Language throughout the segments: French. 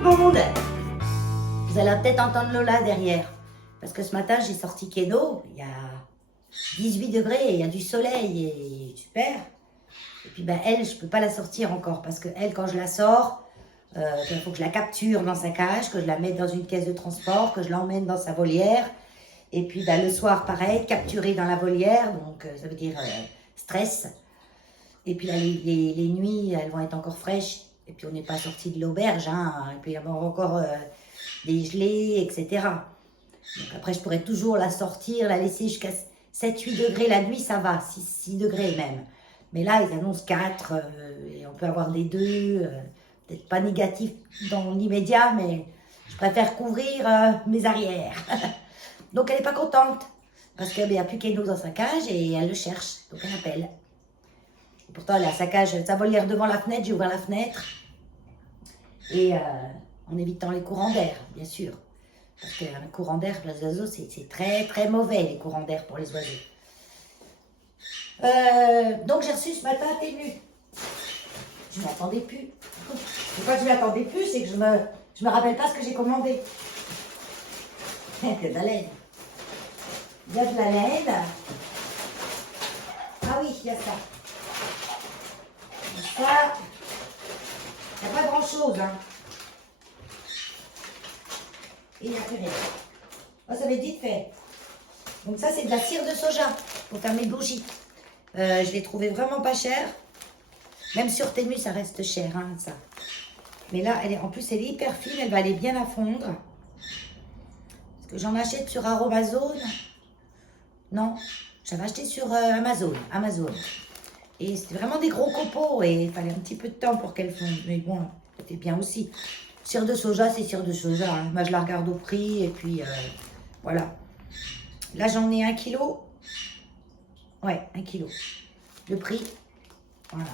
le monde! Vous allez peut-être entendre Lola derrière. Parce que ce matin, j'ai sorti Keno. Il y a 18 degrés, il y a du soleil et super. Et puis ben, elle, je ne peux pas la sortir encore. Parce que elle, quand je la sors, il faut que je la capture dans sa cage, que je la mette dans une caisse de transport, que je l'emmène dans sa volière. Et puis ben, le soir, pareil, capturée dans la volière. Donc ça veut dire stress. Et puis là, les nuits, elles vont être encore fraîches. Et puis on n'est pas sorti de l'auberge. Hein. Il peut y avoir encore des gelées, etc. Donc après, je pourrais toujours la sortir, la laisser jusqu'à 7-8 degrés. La nuit, ça va, 6 degrés même. Mais là, ils annoncent 4 et on peut avoir les deux. Peut-être pas négatif dans l'immédiat, mais je préfère couvrir mes arrières. Donc elle n'est pas contente. Parce qu'il n'y a plus qu'Eno dans sa cage et elle le cherche. Donc elle appelle. Et pourtant, elle a sa cage, sa volière devant la fenêtre. J'ai ouvert la fenêtre. Et en évitant les courants d'air, bien sûr. Parce qu'un courant d'air pour les oiseaux, c'est très très mauvais, les courants d'air pour les oiseaux. Donc j'ai reçu ce matin Temu. Je ne m'attendais plus. Et quand je ne m'attendais plus, c'est que je me rappelle pas ce que j'ai commandé. Il y a de la laine. Il y a de la laine. Ah oui, il y a ça. Et ça, il n'y a pas grand chose. Hein. Et il n'y a plus rien. Oh, ça va être vite fait. Donc ça, c'est de la cire de soja pour faire mes bougies. Je l'ai trouvé vraiment pas cher. Même sur Temu, ça reste cher, hein, ça. Mais là, en plus, elle est hyper fine. Elle va aller bien à fondre. Parce que j'en achète sur Aromazone. Non, j'avais acheté sur Amazon. Et c'était vraiment des gros copeaux. Et il fallait un petit peu de temps pour qu'elle fonde. Mais bon, c'était bien aussi. Cire de soja, c'est cire de soja. Hein. Moi, je la regarde au prix. Et puis, voilà. Là, j'en ai 1 kilo. Ouais, 1 kilo. Le prix, voilà.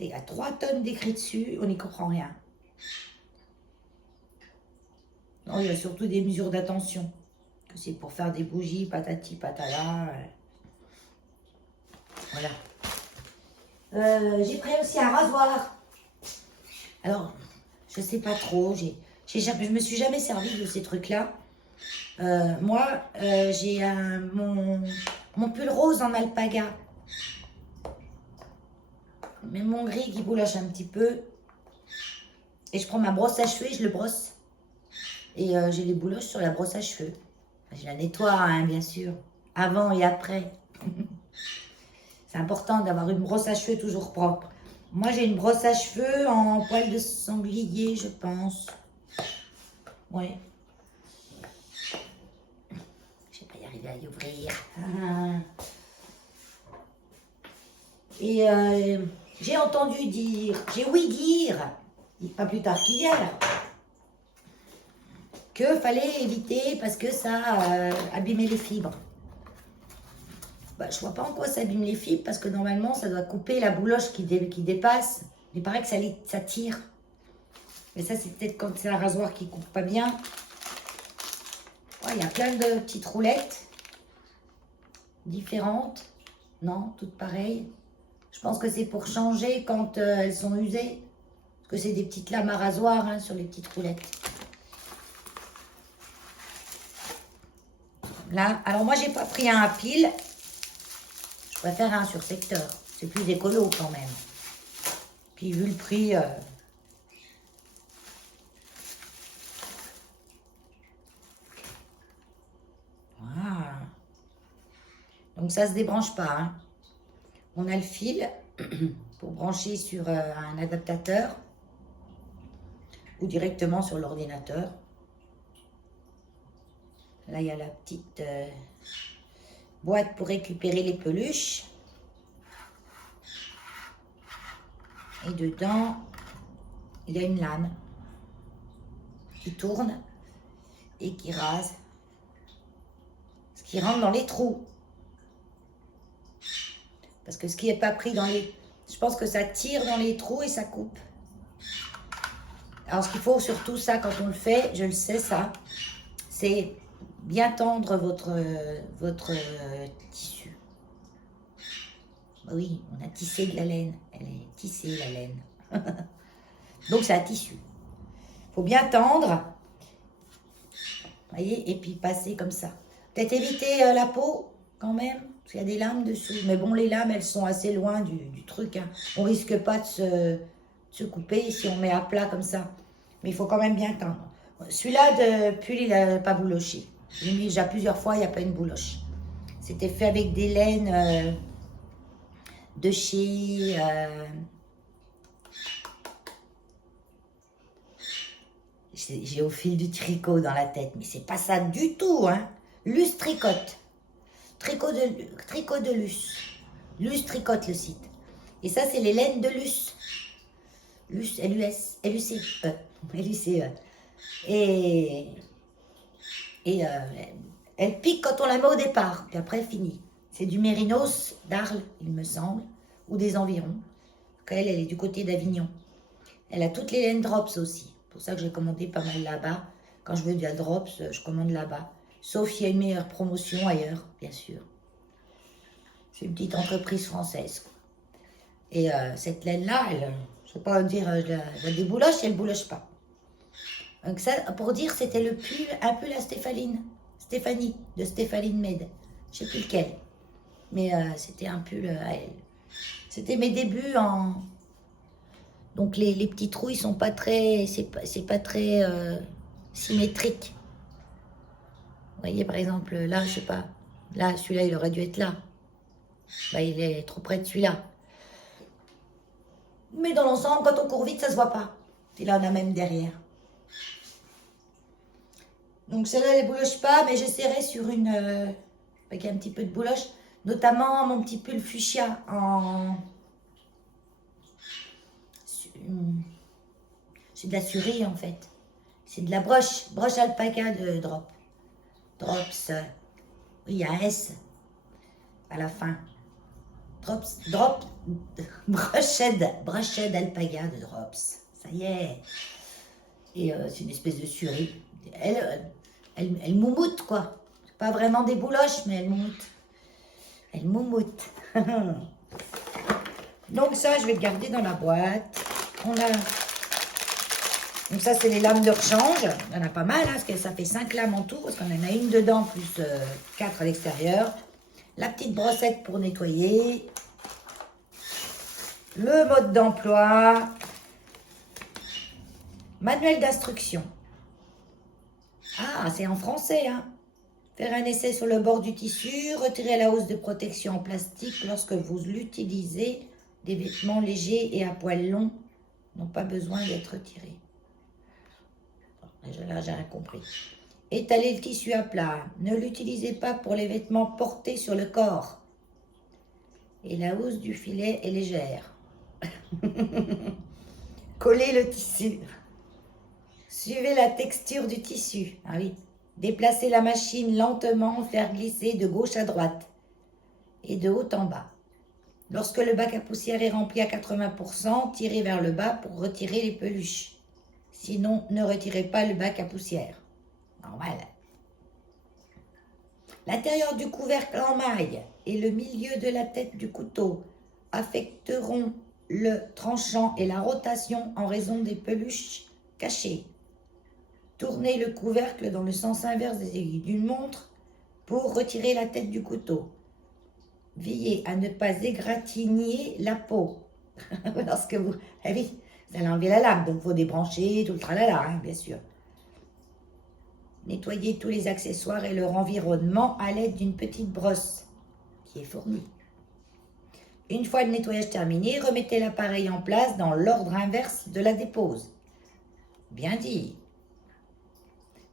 Il y a 3 tonnes d'écrit dessus, on n'y comprend rien. Non, il y a surtout des mesures d'attention. Que c'est pour faire des bougies, patati patala. Voilà. J'ai pris aussi un rasoir. Alors, je sais pas trop. Je me suis jamais servi de ces trucs-là. Moi, j'ai mon pull rose en alpaga. Mais mon gris qui bouloche un petit peu. Et je prends ma brosse à cheveux et je le brosse. Et j'ai les bouloches sur la brosse à cheveux. Je la nettoie, hein, bien sûr. Avant et après. C'est important d'avoir une brosse à cheveux toujours propre. Moi, j'ai une brosse à cheveux en poil de sanglier, je pense. Ouais. Je vais pas y arriver à y ouvrir. Et j'ai entendu dire, j'ai ouï dire, pas plus tard qu'hier, qu'il fallait éviter parce que ça abîmait les fibres. Bah, je vois pas en quoi ça abîme les fibres parce que normalement ça doit couper la bouloche qui dépasse. Il paraît que ça tire. Mais ça c'est peut-être quand c'est un rasoir qui coupe pas bien. Il y a plein de petites roulettes différentes. Non, toutes pareilles. Je pense que c'est pour changer quand elles sont usées. Parce que c'est des petites lames à rasoir hein, sur les petites roulettes. Là, alors moi j'ai pas pris un à pile. Je préfère un sur secteur. C'est plus écolo quand même. Puis vu le prix... Voilà. Donc ça se débranche pas. Hein. On a le fil pour brancher sur un adaptateur ou directement sur l'ordinateur. Là, il y a la petite boîte pour récupérer les peluches. Et dedans, il y a une lame qui tourne et qui rase ce qui rentre dans les trous. Parce que ce qui n'est pas pris dans les... Je pense que ça tire dans les trous et ça coupe. Alors, ce qu'il faut surtout, ça, quand on le fait, je le sais, ça, c'est bien tendre votre tissu. Bah oui, on a tissé de la laine. Elle est tissée, la laine. Donc, c'est un tissu. Il faut bien tendre. Vous voyez, et puis passer comme ça. Peut-être éviter la peau, quand même, parce qu'il y a des lames dessous. Mais bon, les lames, elles sont assez loin du truc. Hein. On risque pas de se couper si on met à plat comme ça. Mais il faut quand même bien tendre. Celui-là de pull, il n'a pas bouloché. Je l'ai mis déjà plusieurs fois, il n'y a pas une bouloche. C'était fait avec des laines de chez... J'ai au fil du tricot dans la tête, mais c'est pas ça du tout, hein. Luce tricote. Tricot de Luce. Luce tricote le site. Et ça, c'est les laines de Luce. Luce, L-U-S, L-U-C-E. L-U-C-E. Et elle pique quand on la met au départ, puis après, fini. C'est du mérinos d'Arles, il me semble, ou des environs. Elle est du côté d'Avignon. Elle a toutes les laines drops aussi. C'est pour ça que j'ai commandé pas mal là-bas. Quand je veux de la drops, je commande là-bas. Sauf s'il y a une meilleure promotion ailleurs, bien sûr. C'est une petite entreprise française. Et cette laine-là, elle, je ne sais pas dire, je la débouloche et elle ne bouloche pas. Donc ça, pour dire, c'était le pull, un pull à Stéphanie, de Stéphanie Med. Je ne sais plus lequel. Mais c'était un pull à elle. C'était mes débuts en... Donc les petits trous, ils sont pas très... C'est pas très symétrique. Vous voyez, par exemple, là, je sais pas. Là, celui-là, il aurait dû être là. Bah, il est trop près de celui-là. Mais dans l'ensemble, quand on court vite, ça se voit pas. Et là, on a même derrière. Donc celle-là, elle ne bouloche pas, mais j'essaierai sur une... avec un petit peu de bouloche. Notamment mon petit pull fuchsia en... C'est de la surie, en fait. C'est de la broche alpaca de drop. Drops. Oui, il y a un S à la fin. Brochette alpaga de drops. Ça y est. Et c'est une espèce de surie. Elle moumoute, quoi. C'est pas vraiment des bouloches, mais elle moumoute. Elle moumoute. Donc ça, je vais le garder dans la boîte. Donc ça, c'est les lames de rechange. Il y en a pas mal, hein, parce que ça fait 5 lames en tout, parce qu'on en a une dedans, plus 4 à l'extérieur. La petite brossette pour nettoyer. Le mode d'emploi. Manuel d'instruction. Ah, c'est en français, hein. Faire un essai sur le bord du tissu. Retirer la housse de protection en plastique lorsque vous l'utilisez. Des vêtements légers et à poils longs n'ont pas besoin d'être retirés. Là, j'ai rien compris. Étaler le tissu à plat. Ne l'utilisez pas pour les vêtements portés sur le corps. Et la housse du filet est légère. Coller le tissu. Suivez la texture du tissu. Ah oui. Déplacez la machine lentement, faire glisser de gauche à droite et de haut en bas. Lorsque le bac à poussière est rempli à 80%, tirez vers le bas pour retirer les peluches. Sinon, ne retirez pas le bac à poussière. Normal. L'intérieur du couvercle en maille et le milieu de la tête du couteau affecteront le tranchant et la rotation en raison des peluches cachées. Tournez le couvercle dans le sens inverse des aiguilles d'une montre pour retirer la tête du couteau. Veillez à ne pas égratigner la peau. Lorsque vous... Ah oui, vous allez enlever la lame, donc il faut débrancher, tout le tralala, hein, bien sûr. Nettoyez tous les accessoires et leur environnement à l'aide d'une petite brosse qui est fournie. Une fois le nettoyage terminé, remettez l'appareil en place dans l'ordre inverse de la dépose. Bien dit.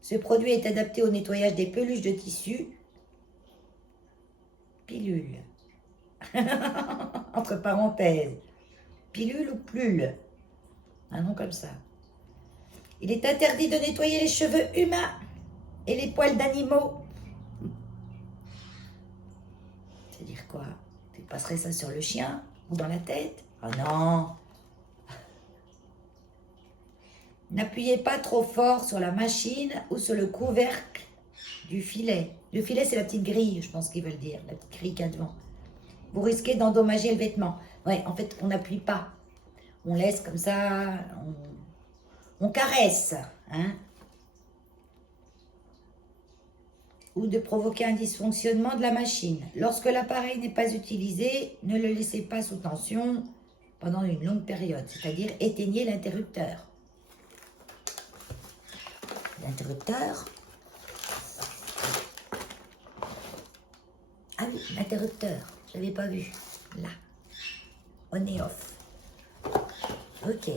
Ce produit est adapté au nettoyage des peluches de tissu. Pilule. Entre parenthèses. Pilule ou plule. Un nom comme ça. Il est interdit de nettoyer les cheveux humains et les poils d'animaux. C'est-à-dire quoi? Tu passerais ça sur le chien ou dans la tête? Oh non! N'appuyez pas trop fort sur la machine ou sur le couvercle du filet. Le filet, c'est la petite grille, je pense qu'ils veulent dire, la petite grille qu'il y a devant. vous risquez d'endommager le vêtement. Ouais, en fait, on n'appuie pas. On laisse comme ça, on caresse. Hein, ou de provoquer un dysfonctionnement de la machine. Lorsque l'appareil n'est pas utilisé, ne le laissez pas sous tension pendant une longue période, c'est-à-dire éteignez l'interrupteur. L'interrupteur. Ah oui, l'interrupteur, je l'avais pas vu. Là, on est off. Ok.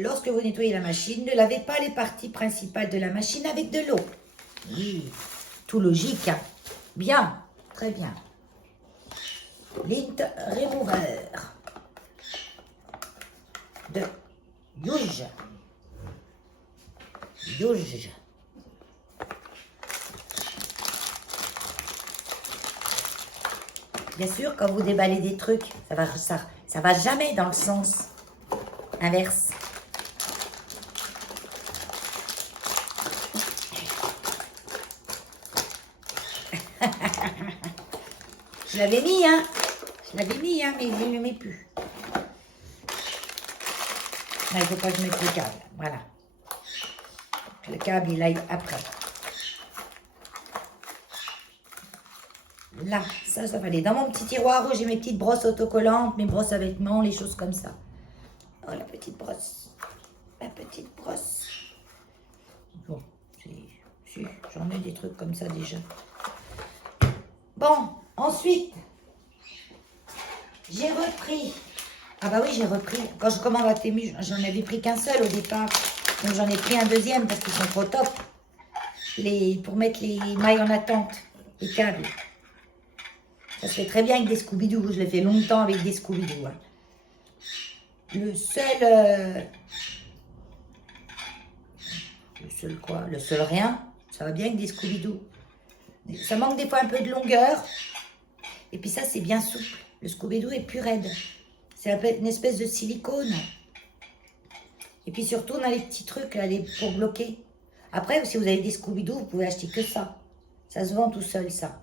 Lorsque vous nettoyez la machine, ne lavez pas les parties principales de la machine avec de l'eau. Oui, tout logique. Hein. Bien, très bien. Lint Remover de Yuge. Yuge. Bien sûr, quand vous déballez des trucs, ça va jamais dans le sens inverse. Je l'avais mis, hein. Je l'avais mis, hein, mais je ne le mets plus. Là, il ne faut pas que je mette le câble. Voilà. Le câble, il aille après. Là, ça va aller. Dans mon petit tiroir où j'ai mes petites brosses autocollantes, mes brosses à vêtements, les choses comme ça. Oh, la petite brosse. La petite brosse. Bon, j'en ai des trucs comme ça déjà. Bon, ensuite, j'ai repris. Ah bah oui, j'ai repris. Quand je commande à Temu, j'en avais pris qu'un seul au départ. Donc j'en ai pris un deuxième parce qu'ils sont trop top. Pour mettre les mailles en attente, les câbles. Ça se fait très bien avec des Scooby-Doo. Je l'ai fait longtemps avec des Scooby-Doo. Hein. Le seul rien, ça va bien avec des Scooby-Doo. Ça manque des fois un peu de longueur. Et puis ça, c'est bien souple. Le Scooby-Doo est plus raide. C'est une espèce de silicone. Et puis surtout, on a les petits trucs là, pour bloquer. Après, si vous avez des Scooby-Doo, vous pouvez acheter que ça. Ça se vend tout seul, ça.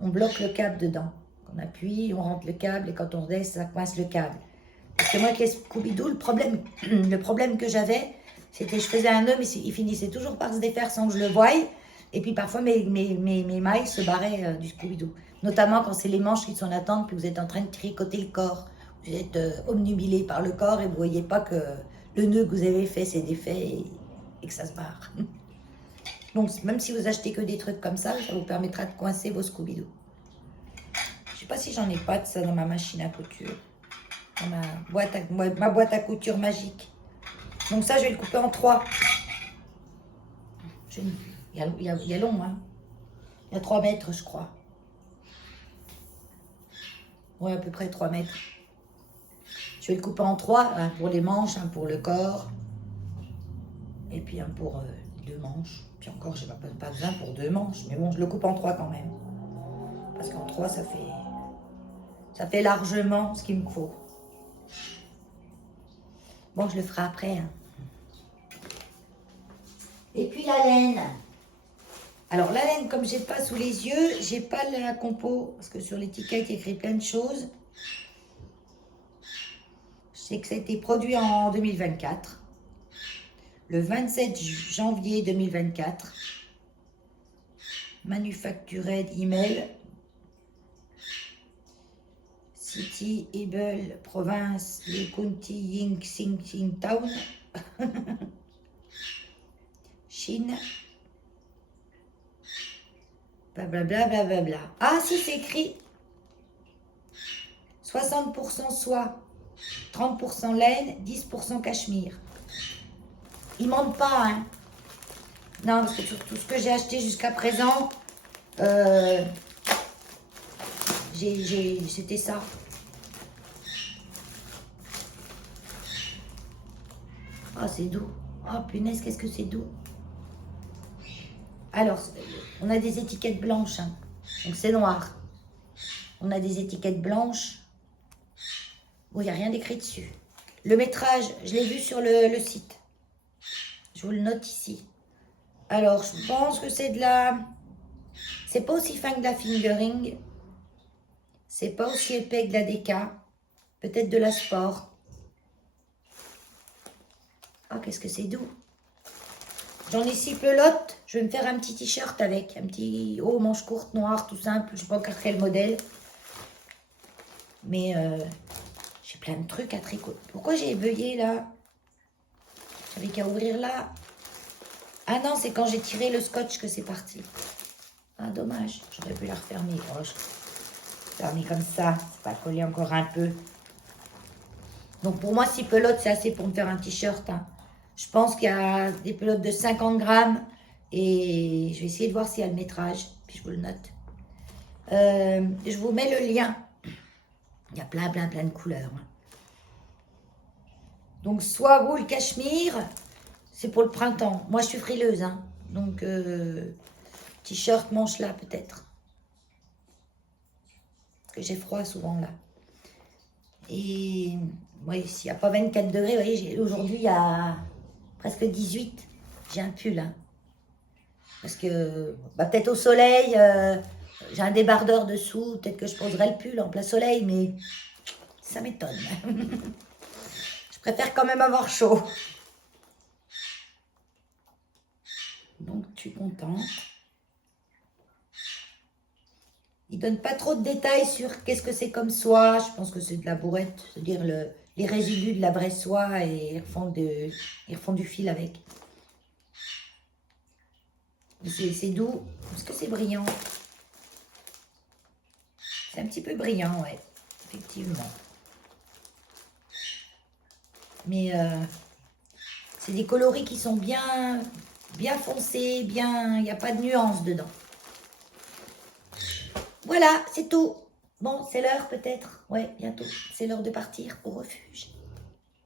On bloque le câble dedans. On appuie, on rentre le câble et quand on redescend, ça coince le câble. Parce que moi, avec les Scooby-Doo, le problème que j'avais, c'était que je faisais un nœud, mais il finissait toujours par se défaire sans que je le voie. Et puis parfois, mes mailles se barraient du Scooby-Doo. Notamment quand c'est les manches qui sont en attente, puis vous êtes en train de tricoter le corps. Vous êtes obnubilé par le corps et vous ne voyez pas que le nœud que vous avez fait s'est défait et que ça se barre. Donc, même si vous achetez que des trucs comme ça vous permettra de coincer vos Scooby-Doo. Je ne sais pas si j'en ai pas de ça dans ma machine à couture. Dans ma boîte à couture magique. Donc ça, je vais le couper en 3. Il y a long, hein. Il y a 3 mètres, je crois. Ouais, à peu près 3 mètres. Je vais le couper en 3, un pour les manches, un pour le corps. Et puis un pour 2 manches. Puis encore, je n'ai pas besoin pour 2 manches. Mais bon, je le coupe en 3 quand même. Parce qu'en 3, ça fait largement ce qu'il me faut. Bon, je le ferai après. Hein. Et puis la laine. Alors la laine, comme j'ai pas sous les yeux, j'ai pas la compo. Parce que sur l'étiquette, il y a écrit plein de choses. Je sais que ça a été produit en 2024. Le 27 janvier 2024. Manufactured email. City, Ebel, province, les County, Ying, Xing Town. Chine. Blablabla, blablabla. Ah, si, c'est écrit 60% soie, 30% laine, 10% cachemire. Ils mentent pas, hein. Non, parce que tout ce que j'ai acheté jusqu'à présent, c'était ça. Oh, c'est doux. Oh, punaise, qu'est-ce que c'est doux. Alors, on a des étiquettes blanches, hein. Donc c'est noir. On a des étiquettes blanches. Bon, il n'y a rien d'écrit dessus. Le métrage, je l'ai vu sur le site. Je vous le note ici. Alors, je pense que c'est de la C'est pas aussi fin que la fingering. C'est pas aussi épais que la DK. Peut-être de la sport. Ah, qu'est-ce que c'est doux. J'en ai 6 pelotes. Je vais me faire un petit t-shirt avec. Un petit haut, manche courte, noir, tout simple. Je sais pas encore quel modèle. Mais j'ai plein de trucs à tricoter. Pourquoi j'ai ébeuillé là? J'avais qu'à ouvrir là. Ah non, c'est quand j'ai tiré le scotch que c'est parti. Ah, dommage. J'aurais pu la refermer. Oh, je l'ai remis comme ça. C'est pas collé encore un peu. Donc pour moi, 6 pelotes, c'est assez pour me faire un t-shirt. Hein. Je pense qu'il y a des pelotes de 50 grammes. Et je vais essayer de voir s'il y a le métrage. Puis je vous le note. Je vous mets le lien. Il y a plein de couleurs. Hein. Donc soit wool cachemire, c'est pour le printemps. Moi, je suis frileuse. Hein. Donc, t-shirt manche là peut-être. Parce que j'ai froid souvent là. Et oui, s'il n'y a pas 24 degrés, vous voyez, aujourd'hui il y a presque 18. J'ai un pull. Hein. Parce que bah, peut-être au soleil, j'ai un débardeur dessous. Peut-être que je poserai le pull en plein soleil, mais ça m'étonne. Je préfère quand même avoir chaud. Donc, je suis contente. Il ne donne pas trop de détails sur qu'est-ce que c'est comme soie. Je pense que c'est de la bourrette, c'est-à-dire les résidus de la vraie soie et ils refont du fil avec. C'est doux. Est-ce que c'est brillant? C'est un petit peu brillant, ouais, effectivement. Mais c'est des coloris qui sont bien foncés, il n'y a pas de nuance dedans. Voilà, c'est tout. Bon, c'est l'heure peut-être. Ouais, bientôt. C'est l'heure de partir au refuge.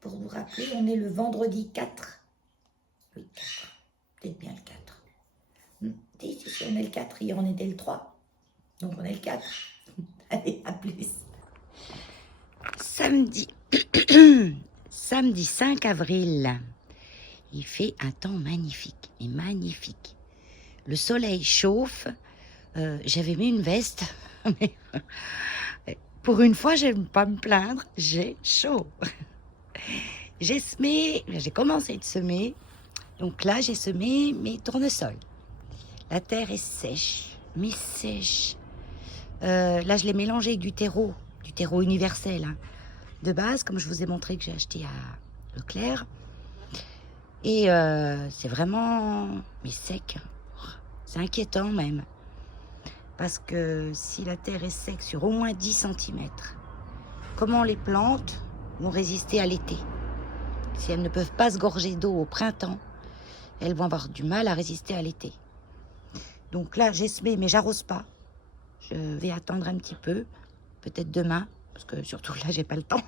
Pour vous rappeler, on est le vendredi 4. Oui, 4. Peut-être bien le 4. Si on est le 4, hier on était le 3. Donc on est le 4. Allez, à plus. Samedi. Samedi 5 avril. Il fait un temps magnifique, mais magnifique. Le soleil chauffe. J'avais mis une veste, mais pour une fois, je ne vais pas me plaindre, j'ai chaud. J'ai semé, j'ai commencé de semer, donc là, j'ai semé mes tournesols. La terre est sèche, mais sèche. Là, je l'ai mélangé avec du terreau universel, hein, de base, comme je vous ai montré que j'ai acheté à Leclerc. Et c'est vraiment, mais sec, c'est inquiétant même. Parce que si la terre est sec sur au moins 10 cm, comment les plantes vont résister à l'été? Si elles ne peuvent pas se gorger d'eau au printemps, elles vont avoir du mal à résister à l'été. Donc là, j'ai semé, mais j'arrose pas. Je vais attendre un petit peu, peut-être demain, parce que surtout là, j'ai pas le temps.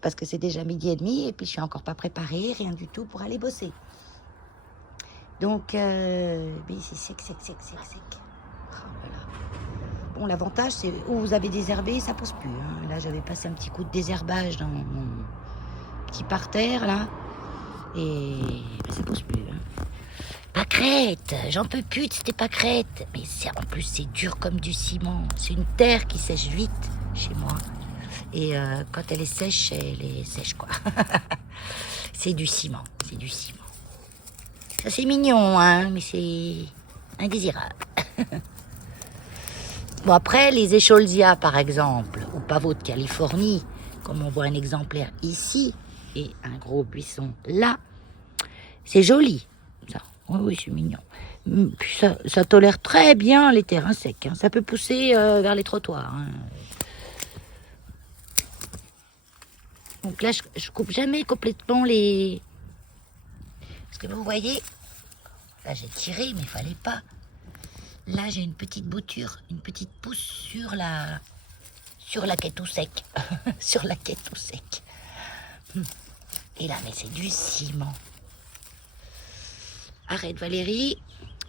Parce que c'est déjà 12h30 et puis je suis encore pas préparée, rien du tout pour aller bosser. Donc, mais c'est sec. Oh là là. Bon, l'avantage, c'est où vous avez désherbé, ça pousse plus. Hein. Là, j'avais passé un petit coup de désherbage dans mon petit parterre, là. Et ça pousse plus. Hein. Pâquerette, j'en peux plus de cette pâquerette. Mais en plus, c'est dur comme du ciment. C'est une terre qui sèche vite chez moi. Et quand elle est sèche, quoi. C'est du ciment. Ça, c'est mignon, hein, mais c'est indésirable. Bon, après, les Escholzia, par exemple, ou pavots de Californie, comme on voit un exemplaire ici, et un gros buisson là, c'est joli. Ça. Oui, c'est mignon. Puis ça tolère très bien les terrains secs. Hein. Ça peut pousser vers les trottoirs. Hein. Donc là, je coupe jamais complètement les... Parce que vous voyez, là j'ai tiré, mais il fallait pas. Là, j'ai une petite bouture, une petite pousse sur la quête tout sec. Sur la quête tout sec. Et là, mais c'est du ciment. Arrête, Valérie,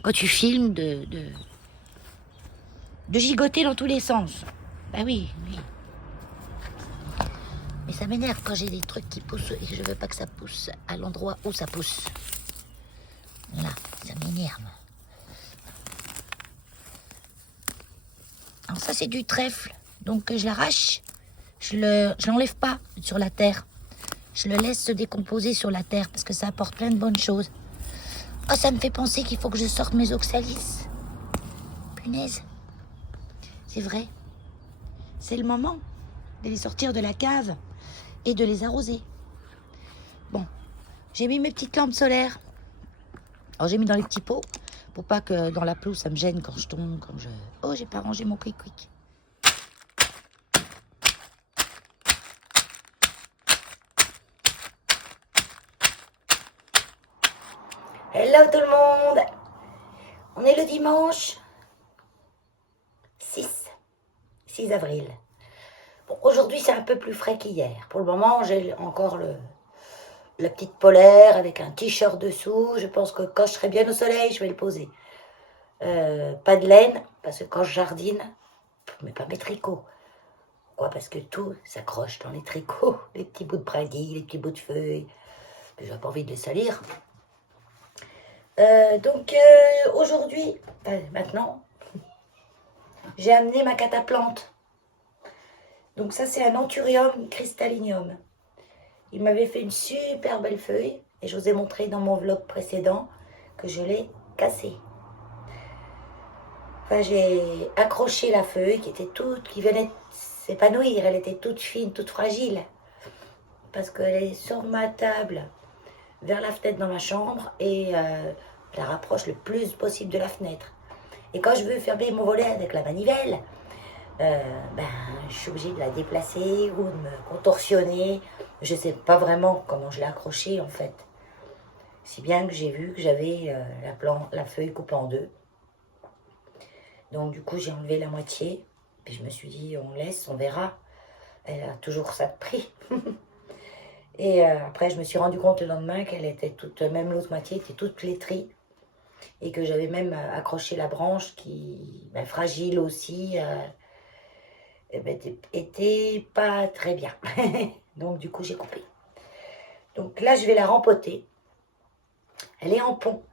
quand tu filmes, de gigoter dans tous les sens. Bah oui. Mais ça m'énerve quand j'ai des trucs qui poussent et que je veux pas que ça pousse à l'endroit où ça pousse. Voilà, ça m'énerve. Ça, c'est du trèfle. Donc, je l'arrache. Je l'enlève pas sur la terre. Je le laisse se décomposer sur la terre parce que ça apporte plein de bonnes choses. Oh, ça me fait penser qu'il faut que je sorte mes oxalis. Punaise. C'est vrai. C'est le moment de les sortir de la cave et de les arroser. Bon, j'ai mis mes petites lampes solaires. Alors, j'ai mis dans les petits pots pour pas que dans la pelouse, ça me gêne quand je tombe, quand je... Oh, j'ai pas rangé mon quick-quick. Hello tout le monde. On est le dimanche 6 avril. Bon, aujourd'hui, c'est un peu plus frais qu'hier. Pour le moment, j'ai encore la petite polaire avec un t-shirt dessous. Je pense que quand je serai bien au soleil, je vais le poser. Pas de laine, parce que quand je jardine, je mets pas mes tricots. Pourquoi? Parce que tout s'accroche dans les tricots. Les petits bouts de brindilles, les petits bouts de feuilles. J'ai pas envie de les salir. Donc aujourd'hui, maintenant, j'ai amené ma cataplante. Donc ça, c'est un Anthurium cristallinium. Il m'avait fait une super belle feuille et je vous ai montré dans mon vlog précédent que je l'ai cassée. Enfin, j'ai accroché la feuille qui venait de s'épanouir. Elle était toute fine, toute fragile. Parce qu'elle est sur ma table, vers la fenêtre dans ma chambre et je la rapproche le plus possible de la fenêtre. Et quand je veux fermer mon volet avec la manivelle, je suis obligée de la déplacer ou de me contorsionner. Je ne sais pas vraiment comment je l'ai accrochée en fait. Si bien que j'ai vu que j'avais la feuille coupée en deux. Donc du coup j'ai enlevé la moitié. Puis je me suis dit on laisse, on verra. Elle a toujours ça de prix. Et après je me suis rendu compte le lendemain qu'elle était toute, même l'autre moitié était toute flétrie. Et que j'avais même accroché la branche qui, fragile aussi, était pas très bien. Donc du coup j'ai coupé. Donc là je vais la rempoter. Elle est en pont.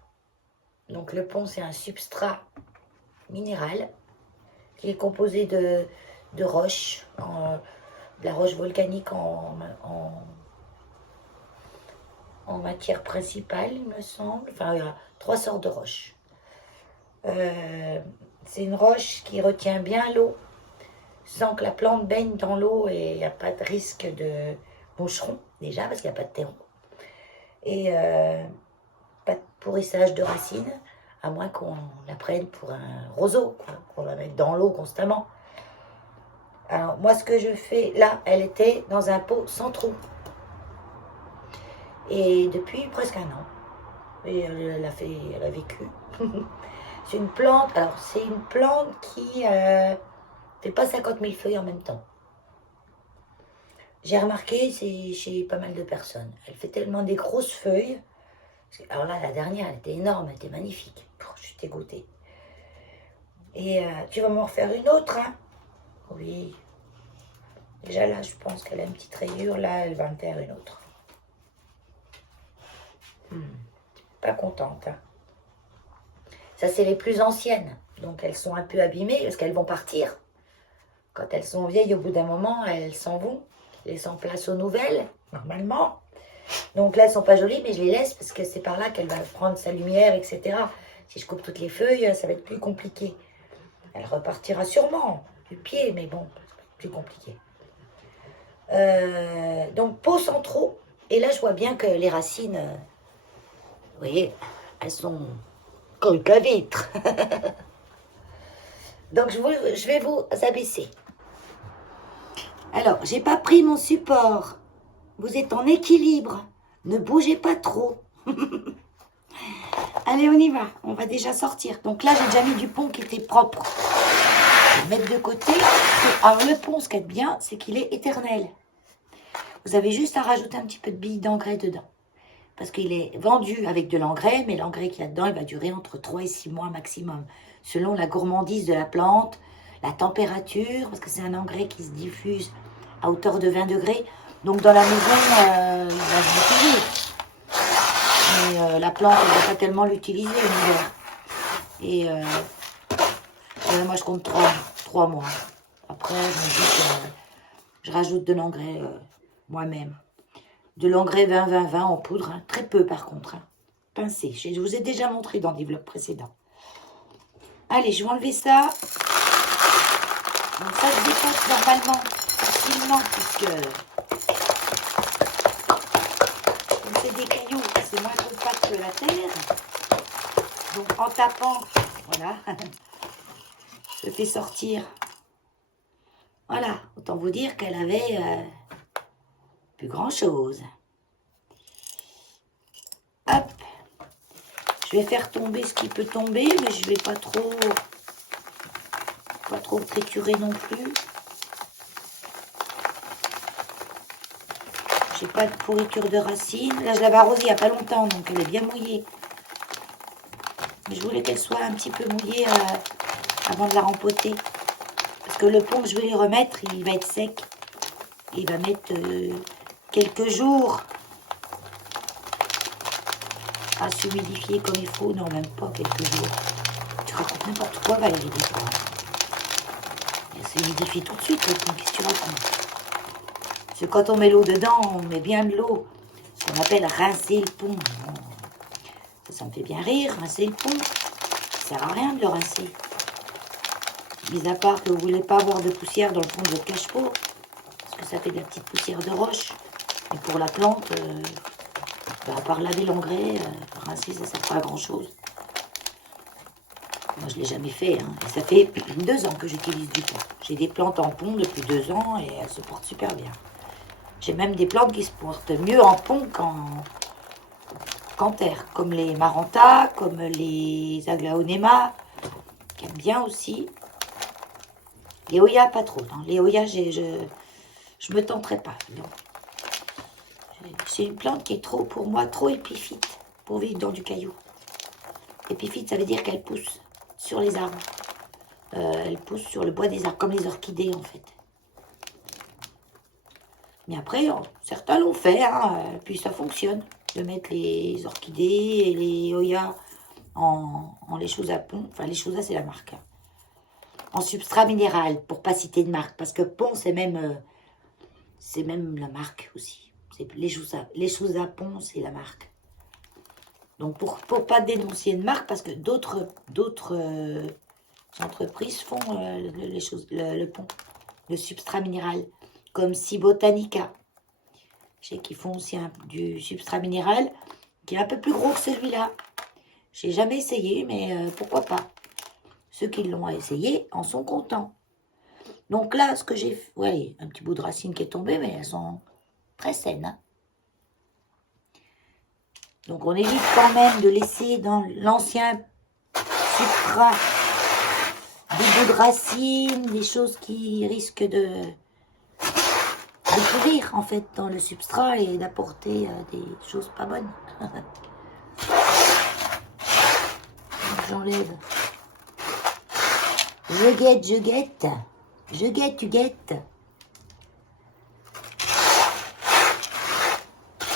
Donc le pont c'est un substrat minéral qui est composé de roches, de la roche volcanique en matière principale, il me semble. Enfin, il y a 3 sortes de roches. C'est une roche qui retient bien l'eau, sans que la plante baigne dans l'eau et il n'y a pas de risque de moucheron, déjà, parce qu'il n'y a pas de terreau. Et pas de pourrissage de racines, à moins qu'on la prenne pour un roseau, qu'on la mette dans l'eau constamment. Alors, moi, ce que je fais, là, elle était dans un pot sans trou. Et depuis presque un an. Et elle a vécu. C'est une plante, alors c'est une plante qui fait pas 50 000 feuilles en même temps. J'ai remarqué, c'est chez pas mal de personnes. Elle fait tellement des grosses feuilles. Alors là, la dernière, elle était énorme, elle était magnifique. Je suis dégoûtée. Et tu vas m'en refaire une autre, hein? Oui. Déjà là, je pense qu'elle a une petite rayure. Là, elle va me faire une autre. Pas contente. Hein. Ça, c'est les plus anciennes. Donc, elles sont un peu abîmées parce qu'elles vont partir. Quand elles sont vieilles, au bout d'un moment, elles s'en vont. Laissant place aux nouvelles, normalement. Donc là, elles ne sont pas jolies, mais je les laisse parce que c'est par là qu'elle va prendre sa lumière, etc. Si je coupe toutes les feuilles, ça va être plus compliqué. Elle repartira sûrement du pied, mais bon, c'est plus compliqué. Donc, pot sans trou. Et là, je vois bien que les racines, vous voyez, elles sont contre la vitre. Donc, je vais vous abaisser. Alors, j'ai pas pris mon support. Vous êtes en équilibre. Ne bougez pas trop. Allez, on y va. On va déjà sortir. Donc là, j'ai déjà mis du pont qui était propre. Je vais mettre de côté. Alors, le pont, ce qui est bien, c'est qu'il est éternel. Vous avez juste à rajouter un petit peu de billes d'engrais dedans. Parce qu'il est vendu avec de l'engrais, mais l'engrais qu'il y a dedans, il va durer entre 3 et 6 mois maximum. Selon la gourmandise de la plante, la température, parce que c'est un engrais qui se diffuse à hauteur de 20 degrés. Donc dans la maison, il va se diffuser. Mais la plante, elle ne va pas tellement l'utiliser l'hiver. Et moi, je compte 3 mois. Après, je me dis que je rajoute de l'engrais moi-même. De l'engrais 20-20-20 en poudre, hein. Très peu par contre. Hein. Pincé, je vous ai déjà montré dans des vlogs précédents. Allez, je vais enlever ça. Donc ça se défonce normalement facilement puisque comme c'est des cailloux, c'est moins compact que la terre. Donc en tapant, voilà, je fais sortir. Voilà, autant vous dire qu'elle avait plus grand chose. Hop, je vais faire tomber ce qui peut tomber, mais je vais pas trop triturer non plus. J'ai pas de pourriture de racines. Là, je l'avais arrosée il n'y a pas longtemps, donc elle est bien mouillée. Mais je voulais qu'elle soit un petit peu mouillée avant de la rempoter. Parce que le pont que je vais lui remettre, il va être sec. Et il va mettre quelques jours à s'humidifier comme il faut. Non, même pas quelques jours. Tu racontes n'importe quoi, Valérie, des fois. Elle s'humidifie tout de suite, le pont. Qu'est-ce que tu racontes? Parce que quand on met l'eau dedans, on met bien de l'eau. Ce qu'on appelle rincer le pont. Ça me fait bien rire, rincer le pont. Ça sert à rien de le rincer. Mis à part que vous ne voulez pas avoir de poussière dans le fond de votre cache-pot. Parce que ça fait de la petite poussière de roche. Et pour la plante, à part laver l'engrais, rincer, ça ne sert pas à grand-chose. Moi, je ne l'ai jamais fait. Hein. Et ça fait 2 ans que j'utilise du pont. J'ai des plantes en pont depuis 2 ans et elles se portent super bien. J'ai même des plantes qui se portent mieux en pont qu'en terre. Comme les marantas, comme les aglaonema, qui aiment bien aussi. Les Oyas, pas trop. Non. Les Oyas, je me tenterai pas. C'est une plante qui est trop, pour moi, trop épiphyte pour vivre dans du caillou. Épiphyte, ça veut dire qu'elle pousse sur les arbres. Elle pousse sur le bois des arbres, comme les orchidées, en fait. Mais après, certains l'ont fait, hein, puis ça fonctionne. De mettre les orchidées et les Oyas en léchose à pont. Enfin, léchose, c'est la marque. Hein. En substrat minéral, pour pas citer de marque. Parce que pont, c'est même la marque aussi. Les choses à pont, c'est la marque. Donc, pour pas dénoncer une marque, parce que d'autres entreprises font le pont, le substrat minéral, comme Cibotanica. Je sais qu'ils font aussi du substrat minéral qui est un peu plus gros que celui-là. J'ai jamais essayé, mais pourquoi pas. Ceux qui l'ont essayé en sont contents. Donc là, ce que j'ai fait, ouais, un petit bout de racine qui est tombé, mais elles sont très saines. Hein. Donc on évite quand même de laisser dans l'ancien substrat des bouts de racines, des choses qui risquent de pourrir en fait dans le substrat et d'apporter des choses pas bonnes. J'enlève. Je guette, je guette. Je guette, tu guettes.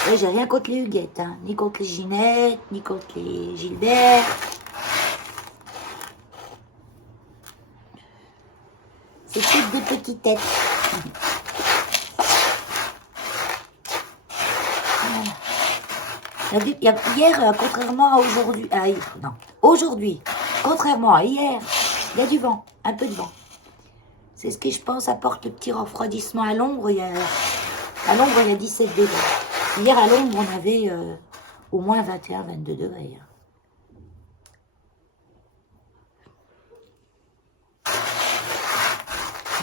Ouais, j'ai rien contre les Huguettes, hein. Ni contre les Ginette, ni contre les Gilbert. C'est toutes des petites têtes. Hier, contrairement à aujourd'hui, aujourd'hui, contrairement à hier, il y a du vent, un peu de vent. C'est ce qui, je pense, apporte le petit refroidissement à l'ombre. À l'ombre, il y a 17 degrés. Hier, à l'ombre, on avait au moins 21-22 degrés.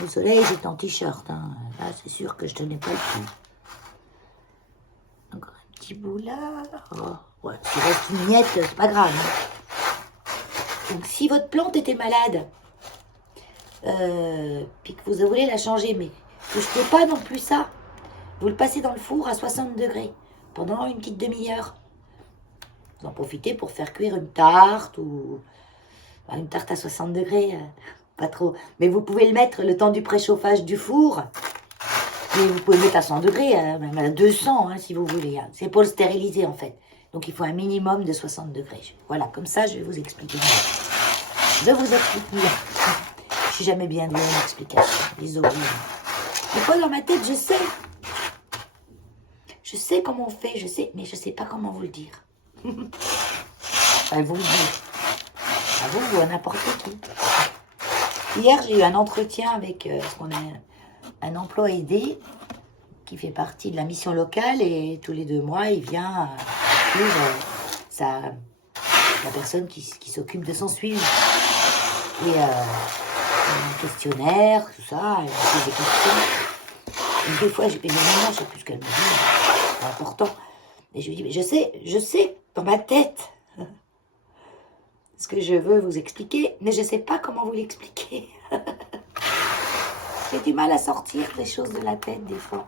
Au soleil, j'étais en t-shirt. Hein. Là, c'est sûr que je tenais pas le coup. Encore un petit bout là. Oh, ouais, s'il reste une miette, c'est pas grave. Hein. Donc, si votre plante était malade, puis que vous voulez la changer, mais que je ne fais pas non plus ça, vous le passez dans le four à 60 degrés pendant une petite demi-heure. Vous en profitez pour faire cuire une tarte ou une tarte à 60 degrés, pas trop. Mais vous pouvez le mettre le temps du préchauffage du four. Et vous pouvez le mettre à 100 degrés, même à 200 hein, si vous voulez. Hein. C'est pour le stériliser en fait. Donc il faut un minimum de 60 degrés. Voilà, comme ça je vais vous expliquer. Je vous explique mieux. Je suis jamais bien douée en explication. Désolée. Des fois, dans ma tête, je sais. Je sais comment on fait, je sais, mais je sais pas comment vous le dire. Enfin, vous le dire. À vous ou à n'importe qui. Hier, j'ai eu un entretien avec un emploi aidé qui fait partie de la mission locale et tous les 2 mois, il vient suivre la personne qui s'occupe de son suivi. Et un questionnaire, tout ça, elle me pose des questions. Et des fois, je ne sais plus ce qu'elle me dit, c'est important. Et je lui dis, mais je sais, dans ma tête, ce que je veux vous expliquer, mais je ne sais pas comment vous l'expliquer. J'ai du mal à sortir des choses de la tête, des fois.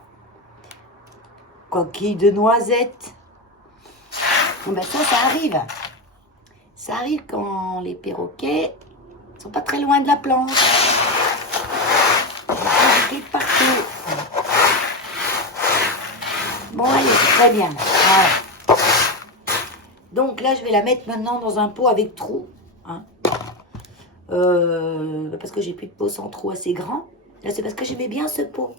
Coquille de noisette. Bon ben ça arrive. Ça arrive quand les perroquets ne sont pas très loin de la plante. Ils sont partout. Bon, allez, c'est très bien. Voilà. Donc là, je vais la mettre maintenant dans un pot avec trou. Hein. Parce que j'ai plus de pot sans trou assez grand. Là, c'est parce que j'aimais bien ce pot.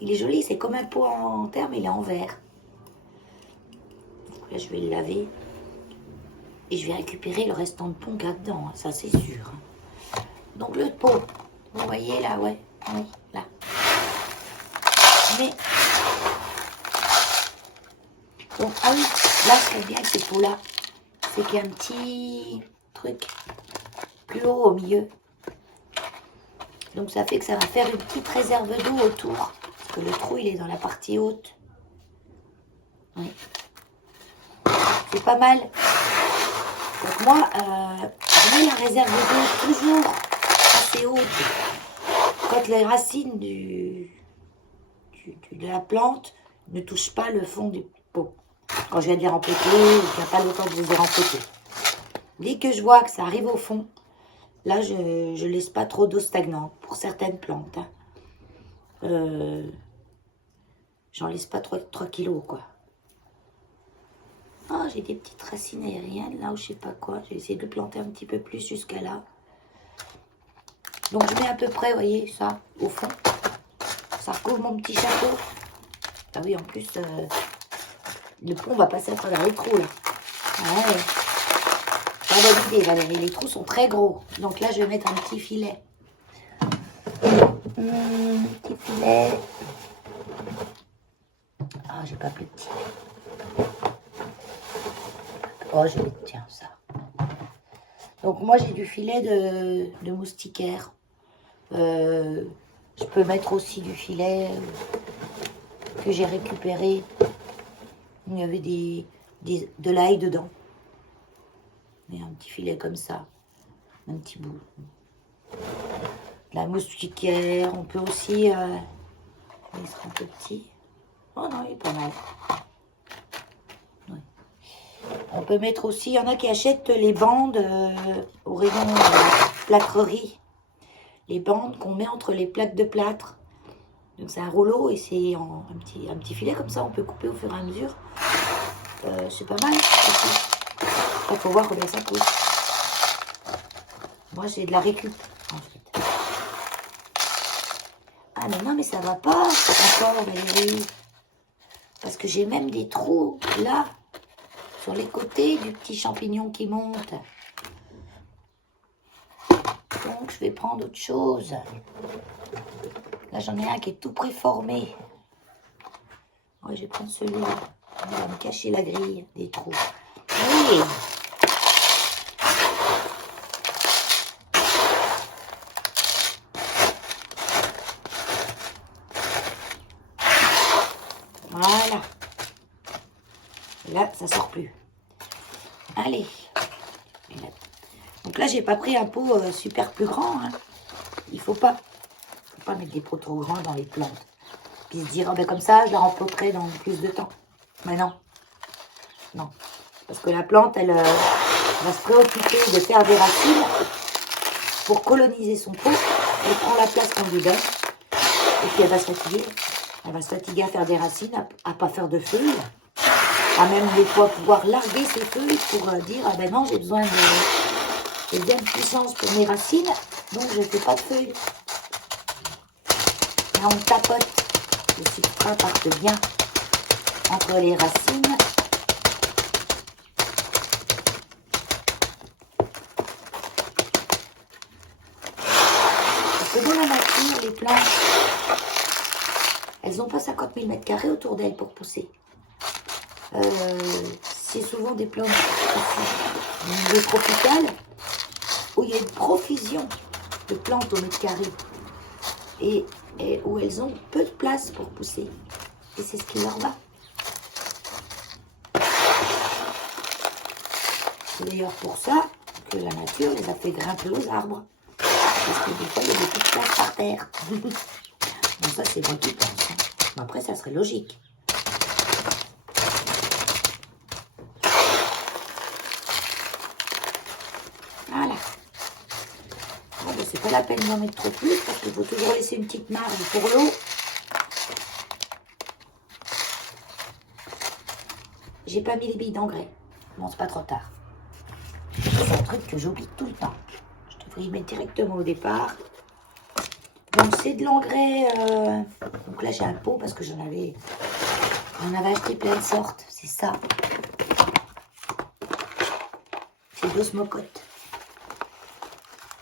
Il est joli, c'est comme un pot en terre, mais il est en verre. Donc là, je vais le laver. Et je vais récupérer le restant de pont qu'il y a dedans, hein, ça c'est sûr. Donc le pot, vous voyez là, ouais, oui, là. Mais, donc, ah oui, là, ce qui est bien avec ces pots-là, c'est qu'il y a un petit truc plus haut au milieu. Donc ça fait que ça va faire une petite réserve d'eau autour. Parce que le trou, il est dans la partie haute. Oui. C'est pas mal. Donc moi, je mets la réserve d'eau toujours assez haute. Quand les racines de la plante ne touchent pas le fond du pot. Quand je viens de les rempoter, ou qu'il n'y a pas longtemps que je les ai rempotés. Dès que je vois que ça arrive au fond, là, je ne laisse pas trop d'eau stagnante pour certaines plantes. Hein. J'en laisse pas 3 kilos, quoi. Ah, j'ai des petites racines aériennes, là, ou je sais pas quoi. J'ai essayé de le planter un petit peu plus jusqu'à là. Donc, je mets à peu près, vous voyez, ça, au fond. Ça recouvre mon petit chapeau. Ah oui, en plus, le pont va passer à travers les trous, là. Ouais. Pas bonne idée, Valérie. Les trous sont très gros. Donc là, je vais mettre un petit filet. Petit filet. Ah, j'ai pas plus petit. Oh, je vais... Tiens, ça. Donc, moi, j'ai du filet de moustiquaire. Je peux mettre aussi du filet que j'ai récupéré. Il y avait de l'ail dedans. Et un petit filet comme ça. Un petit bout. La moustiquaire. On peut aussi... il sera un peu petit. Oh non, il est pas mal. On peut mettre aussi, il y en a qui achètent les bandes au rayon plâtrerie. Les bandes qu'on met entre les plaques de plâtre. Donc c'est un rouleau et c'est un petit filet comme ça, on peut couper au fur et à mesure. C'est pas mal. Il faut voir combien ça coûte. Moi j'ai de la récup en fait. Ah mais non mais ça va pas encore Valérie. Parce que j'ai même des trous là. Sur les côtés du petit champignon qui monte. Donc, je vais prendre autre chose. Là, j'en ai un qui est tout préformé. Ouais, je vais prendre celui-là. Il va me cacher la grille des trous. Oui. Voilà. Là, ça sort plus. Allez. Donc là, j'ai pas pris un pot super plus grand. Hein. Il faut pas mettre des pots trop grands dans les plantes. Puis se dire, oh, ben comme ça, je la rempoterai dans plus de temps. Mais non. Non. Parce que la plante, elle va se préoccuper de faire des racines pour coloniser son pot. Elle prend la place qu'on lui donne. Et puis, elle va se fatiguer. Elle va se fatiguer à faire des racines, à pas faire de feuilles. À même des fois pouvoir larguer ses feuilles pour dire, ah ben non, j'ai besoin de puissance pour mes racines. Donc je ne fais pas de feuilles. Là on tapote. Le substrat parte bien entre les racines. Parce que dans la nature, les plantes, elles n'ont pas 50 000 m² autour d'elles pour pousser. C'est souvent des plantes du milieu tropical où il y a une profusion de plantes au mètre carré et où elles ont peu de place pour pousser. Et c'est ce qui leur va. C'est d'ailleurs pour ça que la nature les a fait grimper aux arbres. Parce que des fois, il y a des petites places par terre. Bon, ça, c'est moi qui pense. Hein. Mais après, ça serait logique. Voilà. Bon, ben, c'est pas la peine d'en mettre trop plus parce qu'il faut toujours laisser une petite marge pour l'eau. J'ai pas mis les billes d'engrais. Bon, c'est pas trop tard. C'est un truc que j'oublie tout le temps. Je devrais y mettre directement au départ. Donc c'est de l'engrais. Donc là j'ai un pot parce que j'en avais acheté plein de sortes. C'est ça. C'est de l'osmocote.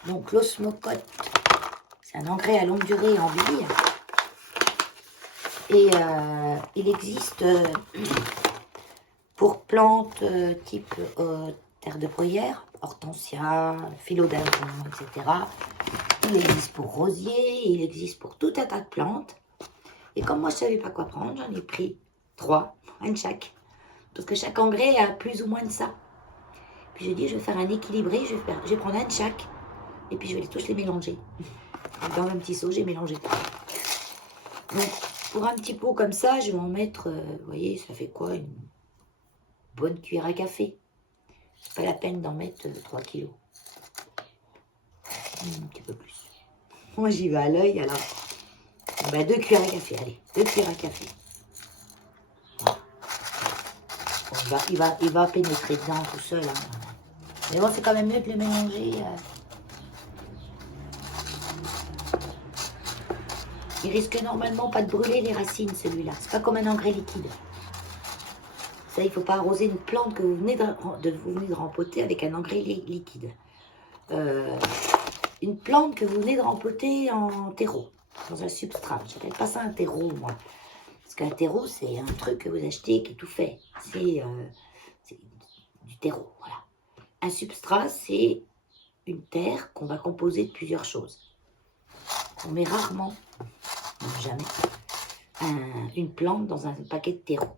Donc l'osmocote, c'est un engrais à longue durée en bille. Et il existe pour plantes type terre de bruyère, hortensia, philodendron, etc. Il existe pour rosier, il existe pour tout un tas de plantes. Et comme moi je ne savais pas quoi prendre, j'en ai pris 3, un de chaque. Parce que chaque engrais a plus ou moins de ça. Puis je dis, je vais faire un équilibré, je vais prendre un de chaque. Et puis je vais tous les mélanger. Dans un petit seau, j'ai mélangé. Donc pour un petit pot comme ça, je vais en mettre, vous voyez, ça fait quoi, une bonne cuillère à café. C'est pas la peine d'en mettre 3 kilos. Un petit peu plus. Moi j'y vais à l'œil alors. Ben, 2 cuillères à café, allez, 2 cuillères à café. Voilà. Bon, il va pénétrer dedans tout seul. Hein. Mais bon, c'est quand même mieux de le mélanger. Il risque normalement pas de brûler les racines, celui-là. C'est pas comme un engrais liquide. Ça, il ne faut pas arroser une plante que vous venez de rempoter avec un engrais liquide. Une plante que vous venez de rempoter en terreau, dans un substrat. Je n'appelle pas ça un terreau, moi. Parce qu'un terreau, c'est un truc que vous achetez qui est tout fait. C'est du terreau, voilà. Un substrat, c'est une terre qu'on va composer de plusieurs choses. On met rarement, jamais, une plante dans un paquet de terreau.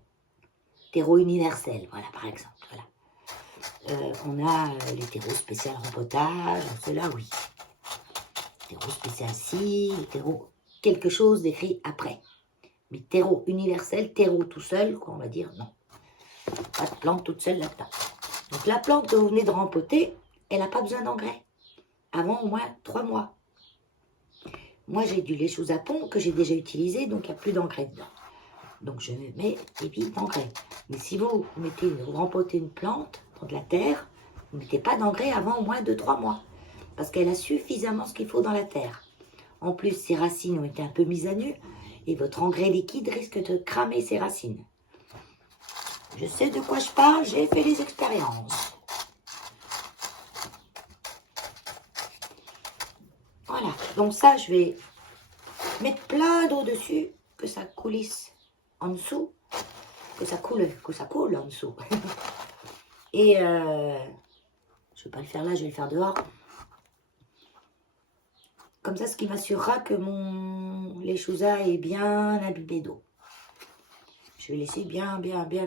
Terreau universel, voilà, par exemple. Voilà. On a les terreaux spécial rempotage, ceux-là, oui. Terreau spécial ci, terreau quelque chose d'écrit après. Mais terreau universel, terreau tout seul, quoi, on va dire, non. Pas de plante toute seule là-dedans. Donc la plante que vous venez de rempoter, elle n'a pas besoin d'engrais. Avant au moins 3 mois. Moi, j'ai du lait sous apon que j'ai déjà utilisé, donc il n'y a plus d'engrais dedans. Donc je mets des billes d'engrais. Mais si vous rempotez une plante dans de la terre, vous ne mettez pas d'engrais avant au moins 2-3 mois. Parce qu'elle a suffisamment ce qu'il faut dans la terre. En plus, ses racines ont été un peu mises à nu et votre engrais liquide risque de cramer ses racines. Je sais de quoi je parle, j'ai fait les expériences. Voilà, donc ça, je vais mettre plein d'eau dessus, que ça coulisse en dessous, que ça coule en dessous. Et je ne vais pas le faire là, je vais le faire dehors. Comme ça, ce qui m'assurera que mon lechuza est bien imbibé d'eau. Je vais laisser bien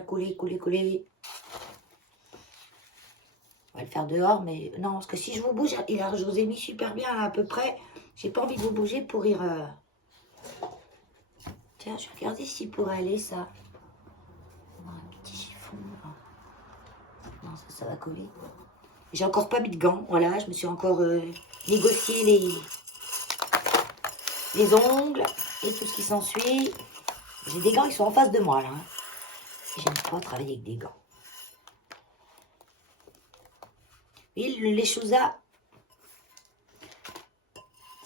couler. On va le faire dehors, mais non, parce que si je vous bouge, je vous ai mis super bien à peu près. J'ai pas envie de vous bouger pour y... Tiens, je vais regarder s'il pourrait aller, ça. Un petit chiffon. Non, ça va coller. J'ai encore pas mis de gants, voilà, je me suis encore négocié les ongles et tout ce qui s'ensuit. J'ai des gants, ils sont en face de moi, là. Hein. J'aime pas travailler avec des gants. Et le lechuza,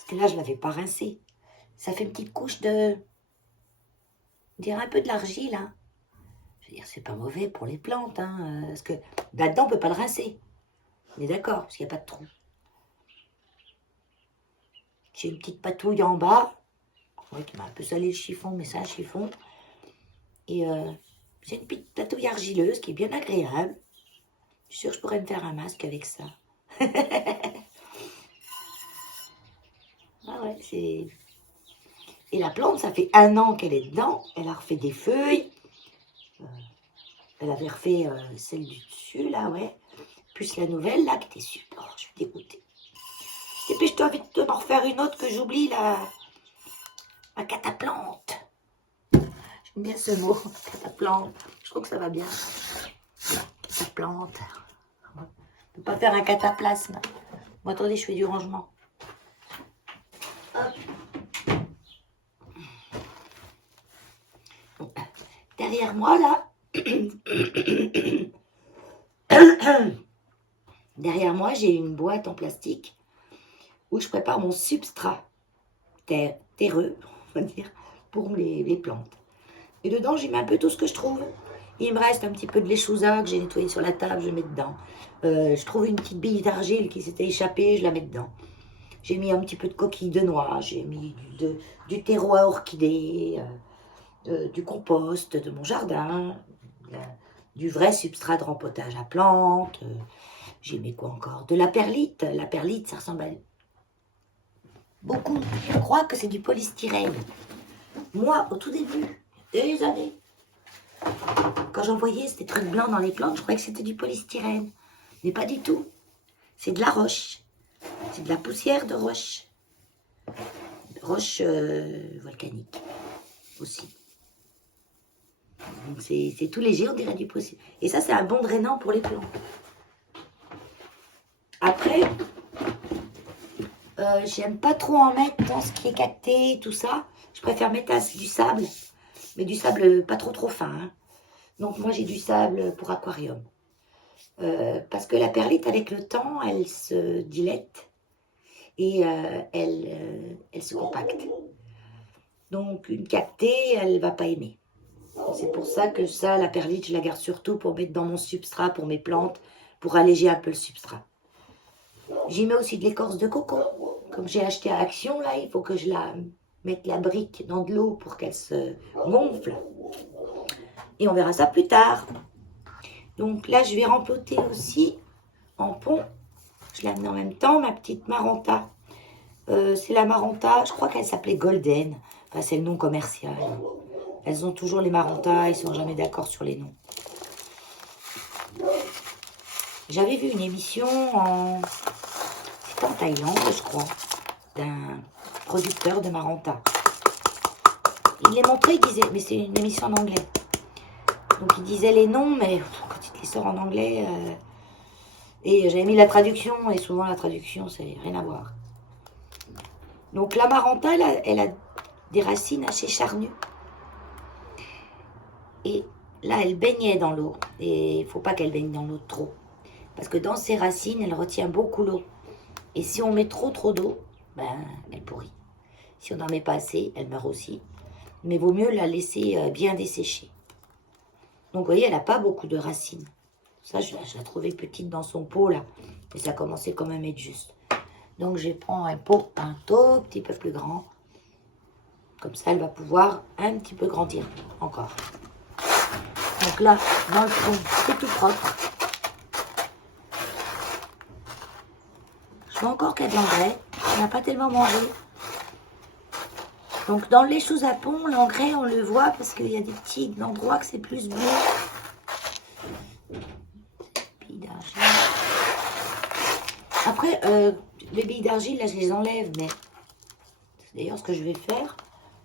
que là, je ne l'avais pas rincé. Ça fait une petite couche de... On dirait un peu de l'argile, hein. Je veux dire, c'est pas mauvais pour les plantes, hein, parce que là-dedans, on ne peut pas le rincer. On est d'accord, parce qu'il n'y a pas de trou. J'ai une petite patouille en bas. Oui, qui m'a un peu salé le chiffon, mais c'est un chiffon. Et j'ai une petite patouille argileuse qui est bien agréable. Je suis sûre que je pourrais me faire un masque avec ça. Ah ouais, c'est... Et la plante, ça fait 1 an qu'elle est dedans. Elle a refait des feuilles. Elle avait refait celle du dessus, là, ouais. Plus la nouvelle, là, qui était super. Oh, je suis dégoûtée. Dépêche-toi vite de m'en refaire une autre que j'oublie, là. La cataplante. J'aime bien ce mot, cataplante. Je trouve que ça va bien. Cataplante. On ne peut pas faire un cataplasme. Bon, attendez, je fais du rangement. Hop. Bon, derrière moi, là. Derrière moi, j'ai une boîte en plastique où je prépare mon substrat terreux, on va dire, pour les plantes. Et dedans, j'y mets un peu tout ce que je trouve. Il me reste un petit peu de l'échouza que j'ai nettoyé sur la table, je mets dedans. Je trouve une petite bille d'argile qui s'était échappée, je la mets dedans. J'ai mis un petit peu de coquille de noix, j'ai mis du terreau à orchidée, du compost de mon jardin, du vrai substrat de rempotage à plantes. J'ai mis quoi encore? De la perlite. La perlite, ça ressemble à... Beaucoup, je crois que c'est du polystyrène. Moi, au tout début, des années, quand j'en voyais ces trucs blancs dans les plantes, je croyais que c'était du polystyrène. Mais pas du tout. C'est de la roche. C'est de la poussière de roche. Roche volcanique aussi. Donc c'est tout léger, on dirait du poussière. Et ça, c'est un bon drainant pour les plantes. Après, j'aime pas trop en mettre dans ce qui est cacté, tout ça. Je préfère mettre du sable, mais du sable pas trop fin. Hein. Donc moi, j'ai du sable pour aquarium. Parce que la perlite, avec le temps, elle se dilate et elle se compacte. Donc une cactée, elle ne va pas aimer. C'est pour ça que ça, la perlite, je la garde surtout pour mettre dans mon substrat, pour mes plantes, pour alléger un peu le substrat. J'y mets aussi de l'écorce de coco. Comme j'ai acheté à Action, là, il faut que je la mette la brique dans de l'eau pour qu'elle se gonfle. Et on verra ça plus tard. Donc là, je vais rempoter aussi en pont. Je l'amène en même temps, ma petite Maranta. C'est la Maranta, je crois qu'elle s'appelait Golden. Enfin, c'est le nom commercial. Elles ont toujours les Maranta, ils sont jamais d'accord sur les noms. J'avais vu une émission c'était en Thaïlande, je crois, d'un producteur de Maranta. Il les montrait, il disait, mais c'est une émission en anglais. Donc il disait les noms, mais quand il les sort en anglais... Et j'avais mis la traduction, et souvent la traduction, c'est rien à voir. Donc la Maranta, elle a des racines assez charnues. Et là, elle baignait dans l'eau. Et il ne faut pas qu'elle baigne dans l'eau trop. Parce que dans ses racines, elle retient beaucoup l'eau. Et si on met trop d'eau, ben, elle pourrit. Si on n'en met pas assez, elle meurt aussi. Mais il vaut mieux la laisser bien dessécher. Donc vous voyez, elle n'a pas beaucoup de racines. Ça, je la trouvais petite dans son pot, là. Mais ça commençait quand même à être juste. Donc, je prends un pot un tout petit peu plus grand. Comme ça, elle va pouvoir un petit peu grandir encore. Donc là, dans le fond, c'est tout propre. Je vois encore qu'il y a de l'engrais. On n'a pas tellement mangé. Donc, dans les choses à pont, l'engrais, on le voit parce qu'il y a des petits endroits que c'est plus bleu. Après, les billes d'argile, là, je les enlève, mais c'est d'ailleurs ce que je vais faire.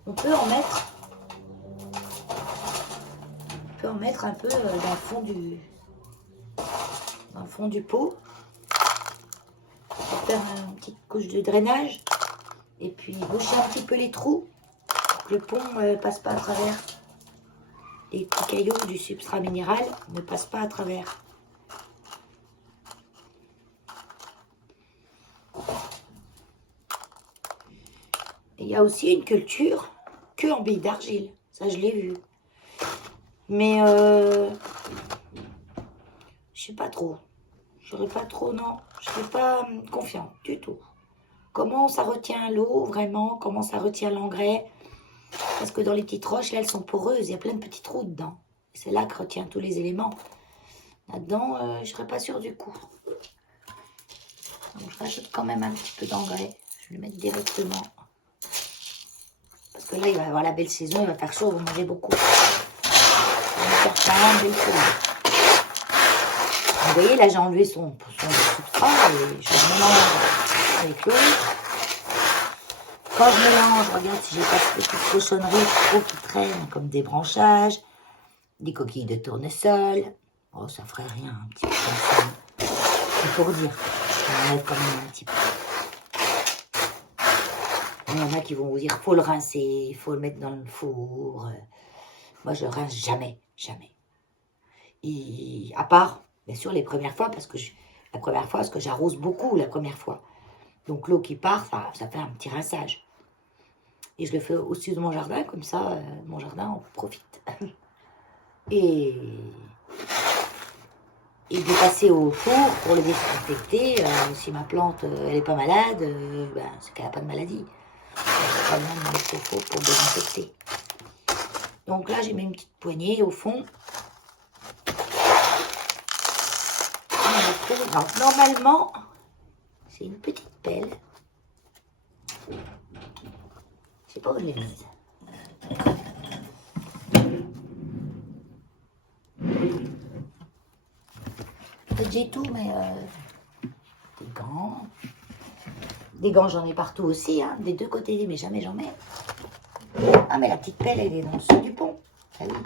On peut en mettre un peu dans le fond du pot. Pour faire une petite couche de drainage. Et puis, boucher un petit peu les trous. Pour que le pont ne passe pas à travers. Les petits cailloux du substrat minéral ne passent pas à travers. Il y a aussi une culture que en billes d'argile. Ça, je l'ai vu. Mais je sais pas trop. J'aurais pas trop, non. Je serais pas confiante du tout. Comment ça retient l'eau, vraiment? Comment ça retient l'engrais? Parce que dans les petites roches, là, elles sont poreuses. Il y a plein de petits trous dedans. C'est là que retient tous les éléments. Là-dedans, je serais pas sûre du coup. Donc, je rajoute quand même un petit peu d'engrais. Je vais le mettre directement. Parce que là, il va y avoir la belle saison. Il va faire chaud, on va manger beaucoup. On va faire quand même belle saison. Vous voyez, là, j'ai enlevé son substrat et je le mélange avec l'eau. Quand je mélange, regarde si j'ai pas de petites cochonneries trop qui traînent, comme des branchages, des coquilles de tournesol. Oh, ça ferait rien, un petit peu comme ça. C'est pour dire. On enlève quand même un petit peu. Il y en a qui vont vous dire, faut le rincer, il faut le mettre dans le four. Moi, je rince jamais, jamais. Et, à part, bien sûr, les premières fois, parce que j'arrose beaucoup la première fois. Donc l'eau qui part, ça fait un petit rinçage. Et je le fais au-dessus de mon jardin, comme ça, mon jardin en profite. Et de passer au four pour le désinfecter. Si ma plante, elle n'est pas malade, c'est qu'elle n'a pas de maladie. Je quand même mettre au four pour le désinfecter. Donc là, j'ai mis une petite poignée au fond. Donc, normalement, c'est une petite pelle. Je sais pas où je l'ai mise. Peut-être j'ai tout, mais des gants. Des gants, j'en ai partout aussi, hein, des deux côtés, mais jamais j'en mets. Ah, mais la petite pelle, elle est dans le dessous du pont. Ah oui.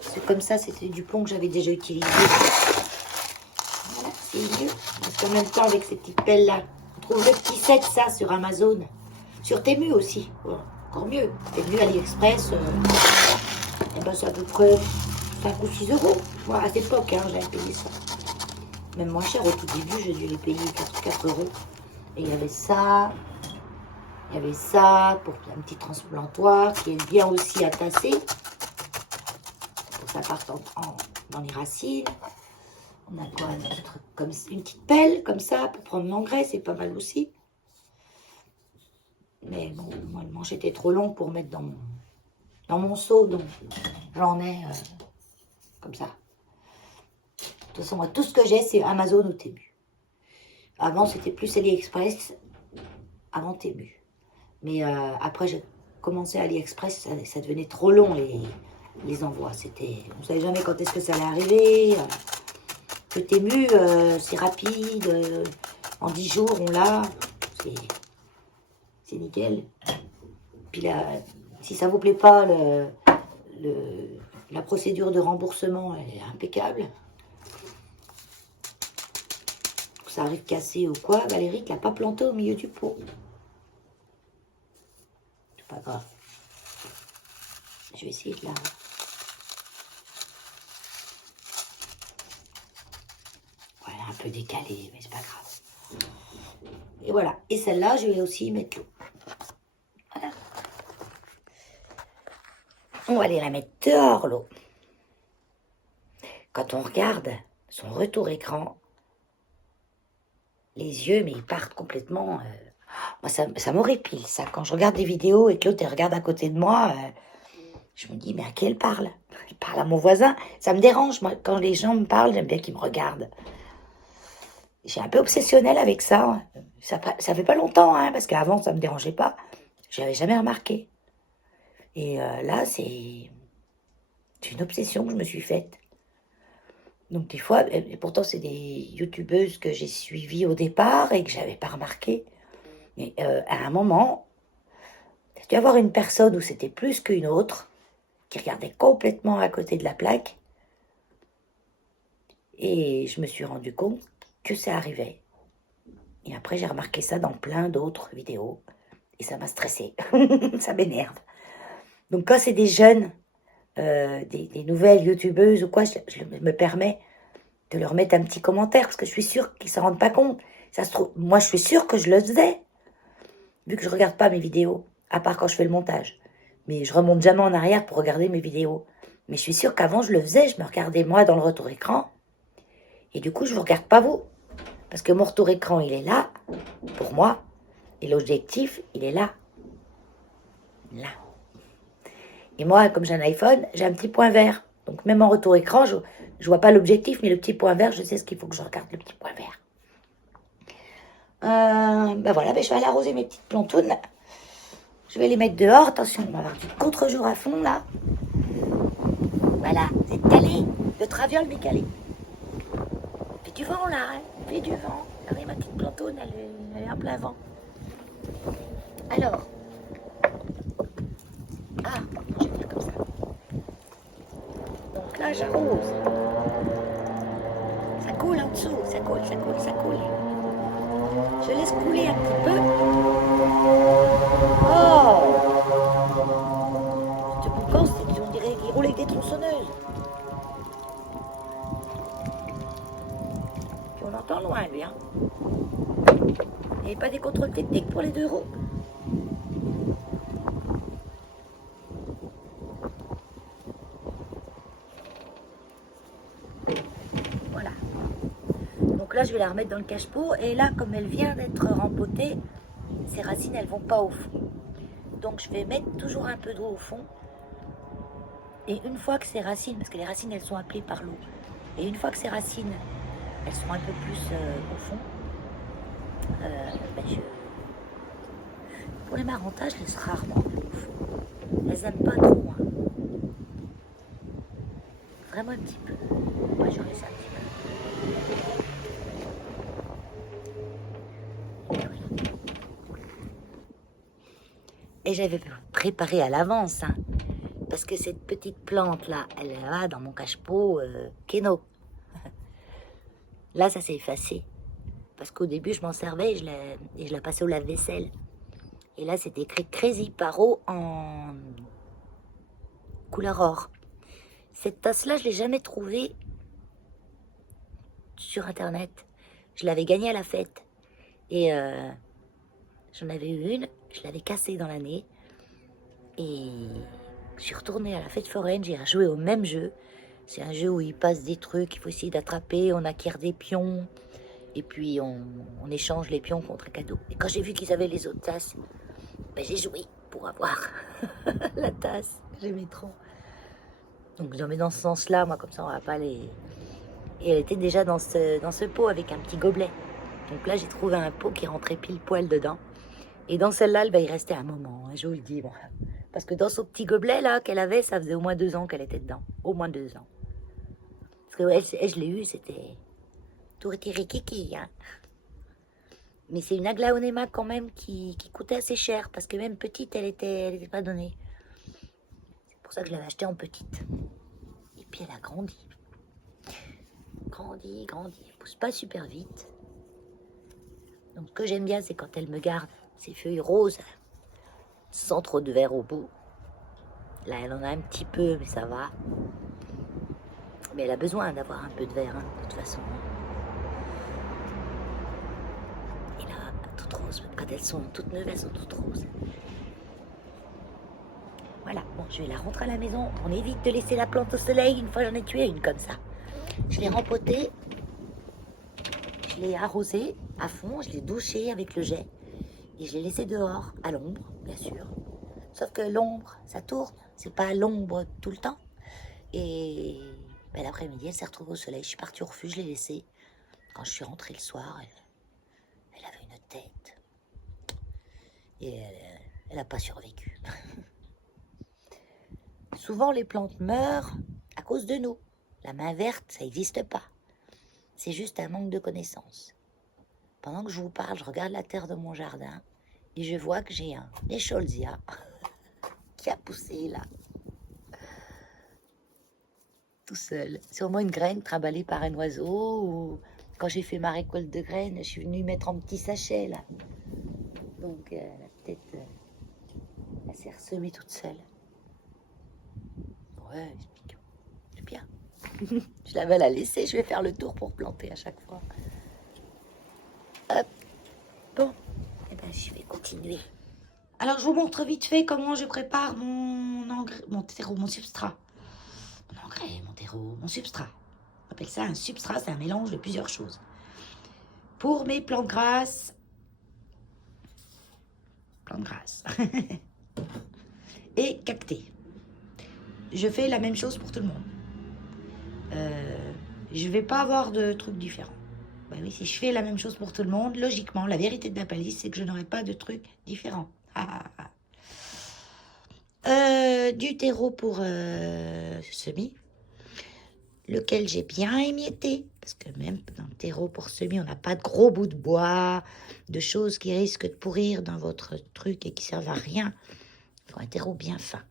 C'est comme ça, c'était du pont que j'avais déjà utilisé. Voilà, c'est mieux. Parce qu'en même temps, avec ces petites pelles-là, on trouve le petit set, ça, sur Amazon. Sur Temu aussi. Voilà. Encore mieux. Temu, AliExpress, c'est à peu près 5 ou 6 euros. Voilà, à cette époque, hein, j'avais payé ça. Même moins cher au tout début, j'ai dû les payer 4 euros. Et il y avait ça. Il y avait ça pour un petit transplantoire qui est bien aussi à tasser. Pour que ça parte dans les racines. On a quoi d'autre? Comme une petite pelle comme ça pour prendre l'engrais, c'est pas mal aussi. Mais bon, moi le manche était trop long pour mettre dans mon seau, donc j'en ai comme ça. De toute façon, moi tout ce que j'ai c'est Amazon ou Temu. Avant c'était plus AliExpress, avant Temu. Mais après j'ai commencé AliExpress, ça devenait trop long les envois. On ne savait jamais quand est-ce que ça allait arriver. Le Temu, c'est rapide. En 10 jours, on l'a. C'est nickel. Puis là, si ça ne vous plaît pas, la procédure de remboursement elle est impeccable. Ça arrive cassé ou quoi, Valérie ne l'a pas planté au milieu du pot. C'est pas grave. Je vais essayer de la... Voilà, un peu décalé, mais c'est pas grave. Et voilà. Et celle-là, je vais aussi mettre l'eau. Voilà. On va aller la mettre dehors, l'eau. Quand on regarde son retour écran, les yeux, mais ils partent complètement... Moi, ça m'horripile, ça. Quand je regarde des vidéos et que l'autre, elle regarde à côté de moi, je me dis, mais à qui elle parle? Elle parle à mon voisin. Ça me dérange, moi. Quand les gens me parlent, j'aime bien qu'ils me regardent. J'ai un peu obsessionnel avec ça. Ça fait pas longtemps, hein, parce qu'avant, ça me dérangeait pas. Je n'avais jamais remarqué. Et là, c'est une obsession que je me suis faite. Donc des fois, et pourtant, c'est des youtubeuses que j'ai suivies au départ et que je n'avais pas remarqué. Mais à un moment, il y a dû avoir une personne où c'était plus qu'une autre, qui regardait complètement à côté de la plaque. Et je me suis rendu compte que ça arrivait. Et après, j'ai remarqué ça dans plein d'autres vidéos. Et ça m'a stressée. Ça m'énerve. Donc, quand c'est des jeunes, des nouvelles youtubeuses ou quoi, je me permets de leur mettre un petit commentaire parce que je suis sûre qu'ils ne s'en rendent pas compte. Ça se trouve, moi, je suis sûre que je le faisais. vu que je regarde pas mes vidéos, à part quand je fais le montage. Mais je remonte jamais en arrière pour regarder mes vidéos. Mais je suis sûre qu'avant, je le faisais. Je me regardais moi dans le retour écran. Et du coup, je ne vous regarde pas vous. Parce que mon retour écran, il est là, pour moi. Et l'objectif, il est là. Là. Et moi, comme j'ai un iPhone, j'ai un petit point vert. Donc même en retour écran, je ne vois pas l'objectif, mais le petit point vert, je sais ce qu'il faut que je regarde, le petit point vert. Ben voilà, ben je vais aller arroser mes petites plantounes. Je vais les mettre dehors. Attention, on va avoir du contre-jour à fond, là. Voilà, vous êtes calé. Le traviole m'est calé. Il fait du vent, là. Hein. Il fait du vent. Regardez, ma petite plantoune, elle est en plein vent. Alors. Ah, je vais faire comme ça. Donc là, j'arrose. Ça coule en dessous. Ça coule, ça coule, ça coule. Je laisse couler un petit peu. Oh! Ce boucan, on dirait qu'il roule avec des tronçonneuses. Puis on entend loin, lui. Hein. Il n'y avait pas des contrôles techniques pour les 2 roues. Voilà. Donc là, je vais la remettre dans le cache-pot. Et là, comme elle vient d'être rempotée, ses racines, elles vont pas au fond. Donc je vais mettre toujours un peu d'eau au fond. Et une fois que ces racines, parce que les racines, elles sont appelées par l'eau. Et une fois que ces racines, elles sont un peu plus au fond, ben pour les marantas, je laisse rarement au fond. Elles n'aiment pas trop. Hein. Vraiment un petit peu. Moi, je laisse un petit peu. Et oui. Et j'avais préparé à l'avance, hein, parce que cette petite plante-là, elle est là dans mon cache-pot Keno. Là, ça s'est effacé. Parce qu'au début, je m'en servais et je la passais au lave-vaisselle. Et là, c'était écrit Crazy Paro en couleur or. Cette tasse-là, je ne l'ai jamais trouvée sur Internet. Je l'avais gagnée à la fête. Et j'en avais eu une, je l'avais cassée dans l'année. Et je suis retournée à la fête foraine, j'ai joué au même jeu. C'est un jeu où il passe des trucs, il faut essayer d'attraper, on acquiert des pions. Et puis on échange les pions contre un cadeau. Et quand j'ai vu qu'ils avaient les autres tasses, ben j'ai joué pour avoir la tasse. J'aimais trop. Donc j'en mets dans ce sens-là, moi comme ça on va pas les... Et elle était déjà dans ce pot avec un petit gobelet. Donc là j'ai trouvé un pot qui rentrait pile poil dedans. Et dans celle-là, ben, il restait un moment, hein, je vous le dis. Bon. Parce que dans ce petit gobelet là qu'elle avait, ça faisait au moins 2 ans qu'elle était dedans. Au moins 2 ans. Parce que elle, je l'ai eue, c'était... Tout était rikiki, hein. Mais c'est une aglaonema quand même qui coûtait assez cher. Parce que même petite, elle était pas donnée. C'est pour ça que je l'avais achetée en petite. Et puis elle a grandi. Grandi. Elle pousse pas super vite. Donc ce que j'aime bien, c'est quand elle me garde ses feuilles roses, sans trop de vert au bout. Là, elle en a un petit peu, mais ça va. Mais elle a besoin d'avoir un peu de vert, hein, de toute façon. Et là, toutes roses. Quand elles sont toutes neuves, elles sont toutes roses. Voilà, bon, je vais la rentrer à la maison. On évite de laisser la plante au soleil. Une fois, j'en ai tué une comme ça. Je l'ai rempotée. Je l'ai arrosée à fond. Je l'ai douchée avec le jet. Et je l'ai laissée dehors, à l'ombre, bien sûr. Sauf que l'ombre, ça tourne. C'est pas l'ombre tout le temps. Et ben, l'après-midi, elle s'est retrouvée au soleil. Je suis partie au refuge, je l'ai laissée. Quand je suis rentrée le soir, elle avait une tête. Et elle n'a pas survécu. Souvent, les plantes meurent à cause de nous. La main verte, ça n'existe pas. C'est juste un manque de connaissances. Pendant que je vous parle, je regarde la terre de mon jardin et je vois que j'ai un Escholzia qui a poussé là. Tout seul. Sûrement une graine trimballée par un oiseau ou quand j'ai fait ma récolte de graines, je suis venue mettre en petit sachet là. Donc peut-être elle s'est ressemée toute seule. Ouais, c'est bien. Je l'avais la laisser, je vais faire le tour pour planter à chaque fois. Hop. Bon, eh ben, je vais continuer. Alors, je vous montre vite fait comment je prépare mon engrais, mon terreau, mon substrat. Mon engrais, mon terreau, mon substrat. On appelle ça un substrat, c'est un mélange de plusieurs choses. Pour mes plantes grasses, et cactés. Je fais la même chose pour tout le monde. Je vais pas avoir de trucs différents. Ben oui, si je fais la même chose pour tout le monde, logiquement, la vérité de la palisse, c'est que je n'aurai pas de trucs différents. Du terreau pour semis, lequel j'ai bien émietté, parce que même dans le terreau pour semis, on n'a pas de gros bouts de bois, de choses qui risquent de pourrir dans votre truc et qui servent à rien. Il faut un terreau bien fin.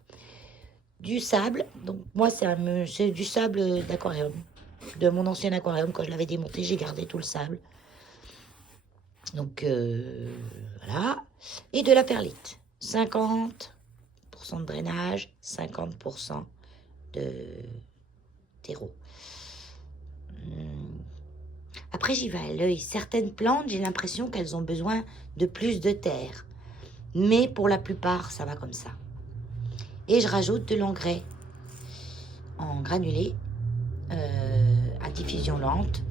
Du sable, donc moi c'est du sable d'aquarium, de mon ancien aquarium. Quand je l'avais démonté, j'ai gardé tout le sable. Donc voilà. Et de la perlite, 50% de drainage, 50% de terreau. Après, j'y vais à l'œil. Certaines plantes, j'ai l'impression qu'elles ont besoin de plus de terre. Mais pour la plupart, ça va comme ça. Et je rajoute de l'engrais en granulé à diffusion lente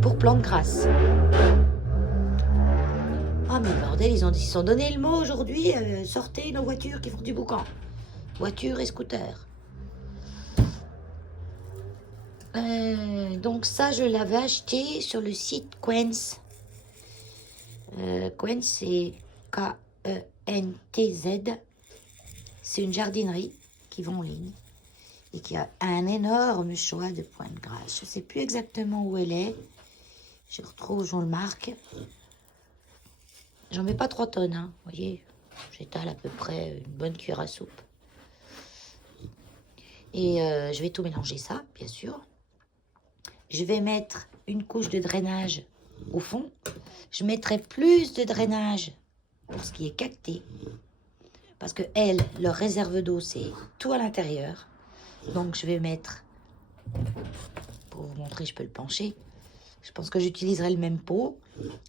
pour plantes grasses. Oh mais bordel, ils se sont donné le mot aujourd'hui. Sortez nos voitures qui font du boucan. Voitures et scooters. Donc ça, je l'avais acheté sur le site Quentz. Quentz, c'est K-E-N-T-Z. C'est une jardinerie qui vend en ligne et qui a un énorme choix de plantes grasses. Je ne sais plus exactement où elle est. Je retrouve, je le marque. J'en mets pas 3 tonnes, hein. Vous voyez, j'étale à peu près une bonne cuillère à soupe. Et je vais tout mélanger ça, bien sûr. Je vais mettre une couche de drainage au fond. Je mettrai plus de drainage pour ce qui est cacté. Parce que leur réserve d'eau, c'est tout à l'intérieur. Donc, je vais mettre, pour vous montrer, je peux le pencher. Je pense que j'utiliserai le même pot.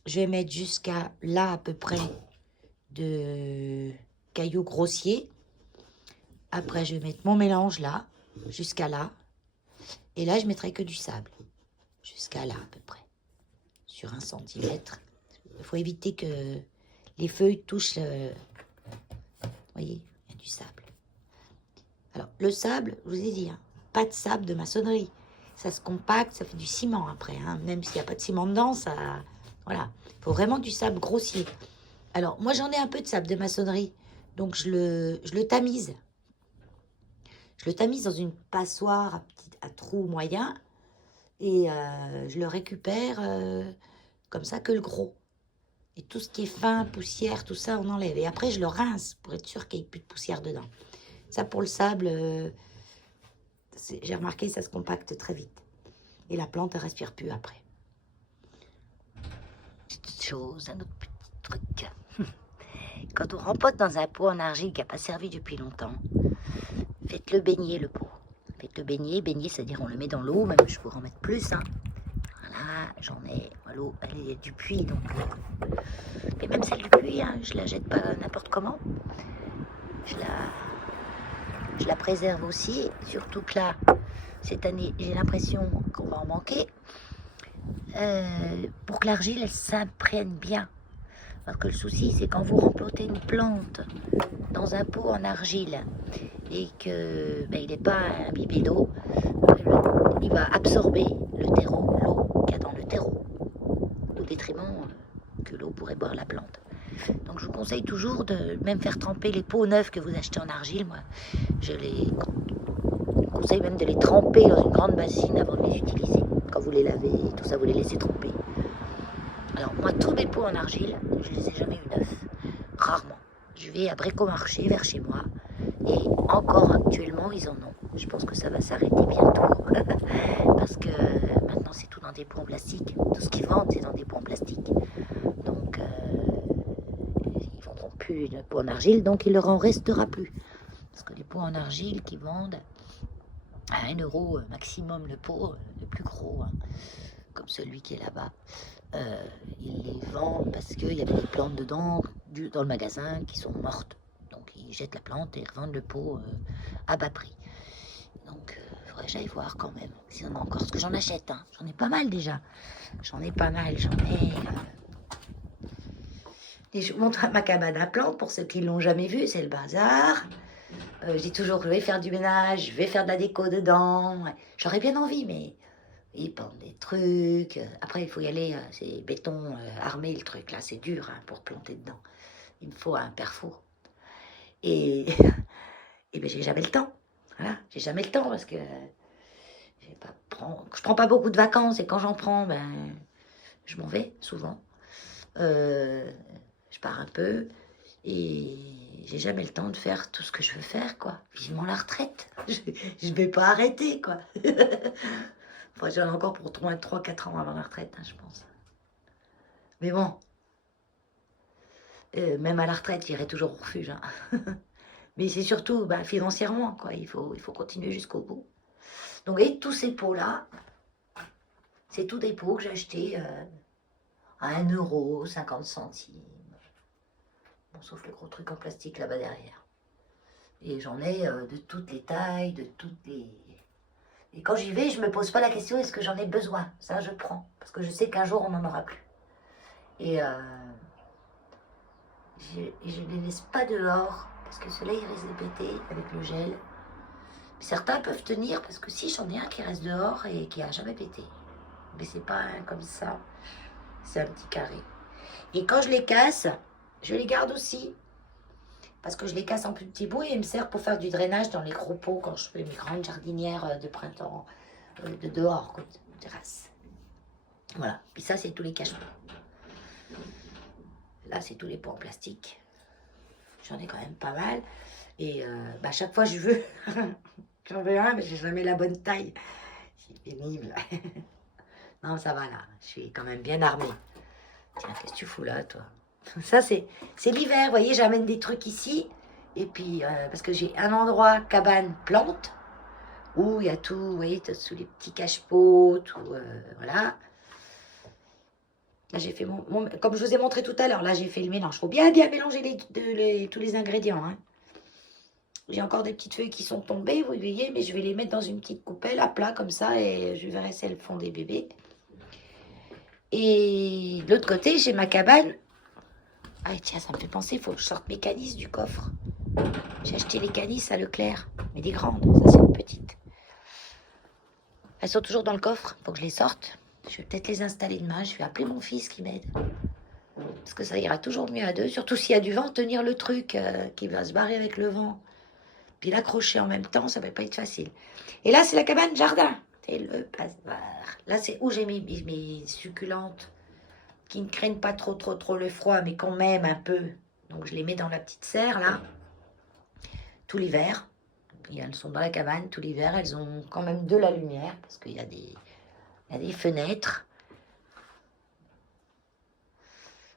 Je vais mettre jusqu'à là, à peu près, de cailloux grossiers. Après, je vais mettre mon mélange là, jusqu'à là. Et là, je mettrai que du sable. Jusqu'à là, à peu près. Sur 1 centimètre. Il faut éviter que les feuilles touchent le... Vous voyez, il y a du sable. Alors, le sable, je vous ai dit, hein, pas de sable de maçonnerie. Ça se compacte, ça fait du ciment après. Hein. Même s'il n'y a pas de ciment dedans, ça... Voilà. Il faut vraiment du sable grossier. Alors, moi, j'en ai un peu de sable de maçonnerie. Donc, je le tamise. Je le tamise dans une passoire à trou moyen. Et je le récupère comme ça que le gros. Et tout ce qui est fin, poussière, tout ça, on enlève. Et après, je le rince pour être sûr qu'il n'y ait plus de poussière dedans. Ça, pour le sable, j'ai remarqué, ça se compacte très vite. Et la plante, elle ne respire plus après. Petite chose, un autre petit truc. Quand on rempote dans un pot en argile qui n'a pas servi depuis longtemps, faites-le baigner, le pot. Faites-le baigner, c'est-à-dire on le met dans l'eau, même je pourrais en mettre plus, hein. Voilà, j'en ai, l'eau, elle est du puits, donc... Mais même celle du puits, hein, je la jette pas n'importe comment. Je la préserve aussi, surtout que là, cette année, j'ai l'impression qu'on va en manquer. Pour que l'argile, elle s'imprègne bien. Parce que le souci, c'est quand vous remplotez une plante dans un pot en argile et que il n'est pas imbibé d'eau, il va absorber le terreau, l'eau qu'il y a dans le terreau, au détriment que l'eau pourrait boire la plante. Donc je vous conseille toujours de même faire tremper les pots neufs que vous achetez en argile. Moi, je conseille même de les tremper dans une grande bassine avant de les utiliser. Quand vous les lavez, tout ça, vous les laissez tremper. Alors moi, tous mes pots en argile, je les ai jamais eu neufs, rarement. Je vais à Bricomarché vers chez moi et encore actuellement, ils en ont. Je pense que ça va s'arrêter bientôt parce que maintenant, c'est tout dans des pots en plastique. Tout ce qu'ils vendent, c'est dans des pots en plastique. Donc, ils ne vendront plus de pots en argile, donc il leur en restera plus. Parce que les pots en argile qui vendent à 1 euro maximum le pot, le plus gros, hein, comme celui qui est là-bas, ils les vendent parce qu'il y avait des plantes dedans, dans le magasin, qui sont mortes. ils jettent la plante et ils revendent le pot à bas prix. Donc, il faudrait que j'aille voir quand même si on a encore. Parce que j'en achète, hein. J'en ai pas mal déjà. J'en ai pas mal, j'en ai... Et je vous montre ma cabane à plantes pour ceux qui ne l'ont jamais vue, c'est le bazar. Je dis toujours que je vais faire du ménage, je vais faire de la déco dedans. J'aurais bien envie, mais ils plantent des trucs. Après, il faut y aller, c'est béton armé le truc, là, c'est dur hein, pour planter dedans. Il me faut un pare-four. Et, et ben, j'ai jamais le temps. Voilà, j'ai jamais le temps parce que je prends pas beaucoup de vacances et quand j'en prends, ben, je m'en vais souvent. Je pars un peu et j'ai jamais le temps de faire tout ce que je veux faire, quoi. Vivement la retraite. Je vais pas arrêter, quoi. Enfin, j'en ai encore pour 3-4 ans avant la retraite, hein, je pense. Mais bon, même à la retraite, j'irai toujours au refuge. Hein. Mais c'est surtout bah, financièrement, quoi. Il faut continuer jusqu'au bout. Donc, et tous ces pots-là, c'est tous des pots que j'ai achetés à 1,50 €. Bon, sauf le gros truc en plastique là-bas derrière. Et j'en ai de toutes les tailles, de toutes les... Et quand j'y vais, je me pose pas la question, est-ce que j'en ai besoin? Ça, je prends. Parce que je sais qu'un jour, on n'en aura plus. Et je ne les laisse pas dehors, parce que ceux-là, ils risquent de péter avec le gel. Certains peuvent tenir, parce que si, j'en ai un qui reste dehors et qui a jamais pété. Mais c'est pas un comme ça. C'est un petit carré. Et quand je les casse, je les garde aussi. Parce que je les casse en plus petits bouts et ils me servent pour faire du drainage dans les gros pots quand je fais mes grandes jardinières de printemps, de dehors, quoi, de terrasse. Voilà. Puis ça, c'est tous les cache-pots. Là, c'est tous les pots en plastique. J'en ai quand même pas mal. Et bah, chaque fois, je veux. J'en veux un, mais j'ai jamais la bonne taille. C'est pénible. Non, ça va là. Je suis quand même bien armée. Tiens, qu'est-ce que tu fous là, toi? Ça, c'est l'hiver. Vous voyez, j'amène des trucs ici. Et puis, parce que j'ai un endroit cabane plante où il y a tout, vous voyez, sous les petits cache-pots, tout, voilà. Là, j'ai fait comme je vous ai montré tout à l'heure, là, j'ai fait le mélange. Il faut bien mélanger tous les ingrédients. Hein. J'ai encore des petites feuilles qui sont tombées, vous voyez, mais je vais les mettre dans une petite coupelle à plat comme ça et je verrai si elles font des bébés. Et de l'autre côté, j'ai ma cabane. Ah tiens, ça me fait penser, il faut que je sorte mes canisses du coffre. J'ai acheté les canisses à Leclerc, mais des grandes, ça c'est une petite. Elles sont toujours dans le coffre, il faut que je les sorte. Je vais peut-être les installer demain, je vais appeler mon fils qui m'aide. Parce que ça ira toujours mieux à deux, surtout s'il y a du vent, tenir le truc qui va se barrer avec le vent. Puis l'accrocher en même temps, ça va pas être facile. Et là, c'est la cabane jardin. C'est le bazar. Là, c'est où j'ai mis mes succulentes qui ne craignent pas trop le froid, mais quand même un peu. Donc, je les mets dans la petite serre, là, tout l'hiver. Et elles sont dans la cabane tout l'hiver. Elles ont quand même de la lumière, parce qu'il y a des fenêtres.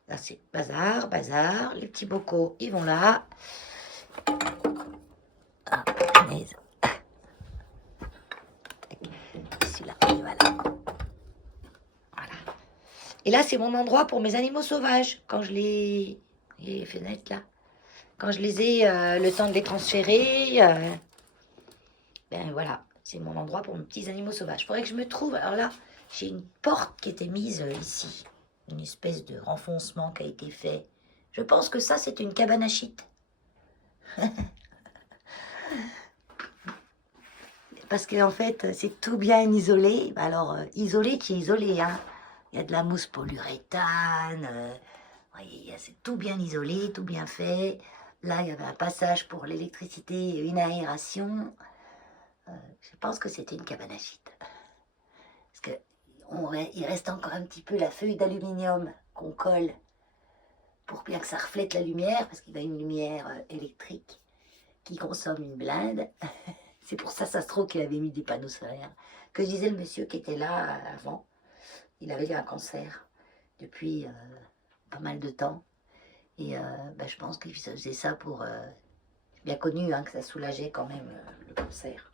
Là, c'est bazar. Les petits bocaux, ils vont là. Ah, punaise. Celui-là, voilà. Et là, c'est mon endroit pour mes animaux sauvages. Quand je les... les fenêtres, là. Quand je les ai, le temps de les transférer. Ben voilà, c'est mon endroit pour mes petits animaux sauvages. Il faudrait que je me trouve... Alors là, j'ai une porte qui était mise ici. Une espèce de renfoncement qui a été fait. Je pense que ça, c'est une cabane à shit. Parce qu'en fait, c'est tout bien isolé. Alors, isolé, tu es isolé, hein. Il y a de la mousse polyuréthane. Voyez, c'est tout bien isolé, tout bien fait. Là, il y avait un passage pour l'électricité et une aération. Je pense que c'était une cabane à gîte. Parce qu'il reste encore un petit peu la feuille d'aluminium qu'on colle pour bien que ça reflète la lumière, parce qu'il y a une lumière électrique qui consomme une blinde. C'est pour ça, ça se trouve qu'il avait mis des panneaux solaires. Que je disais, le monsieur qui était là avant, il avait eu un cancer depuis pas mal de temps. Et je pense qu'il faisait ça pour... bien connu, hein, que ça soulageait quand même le cancer.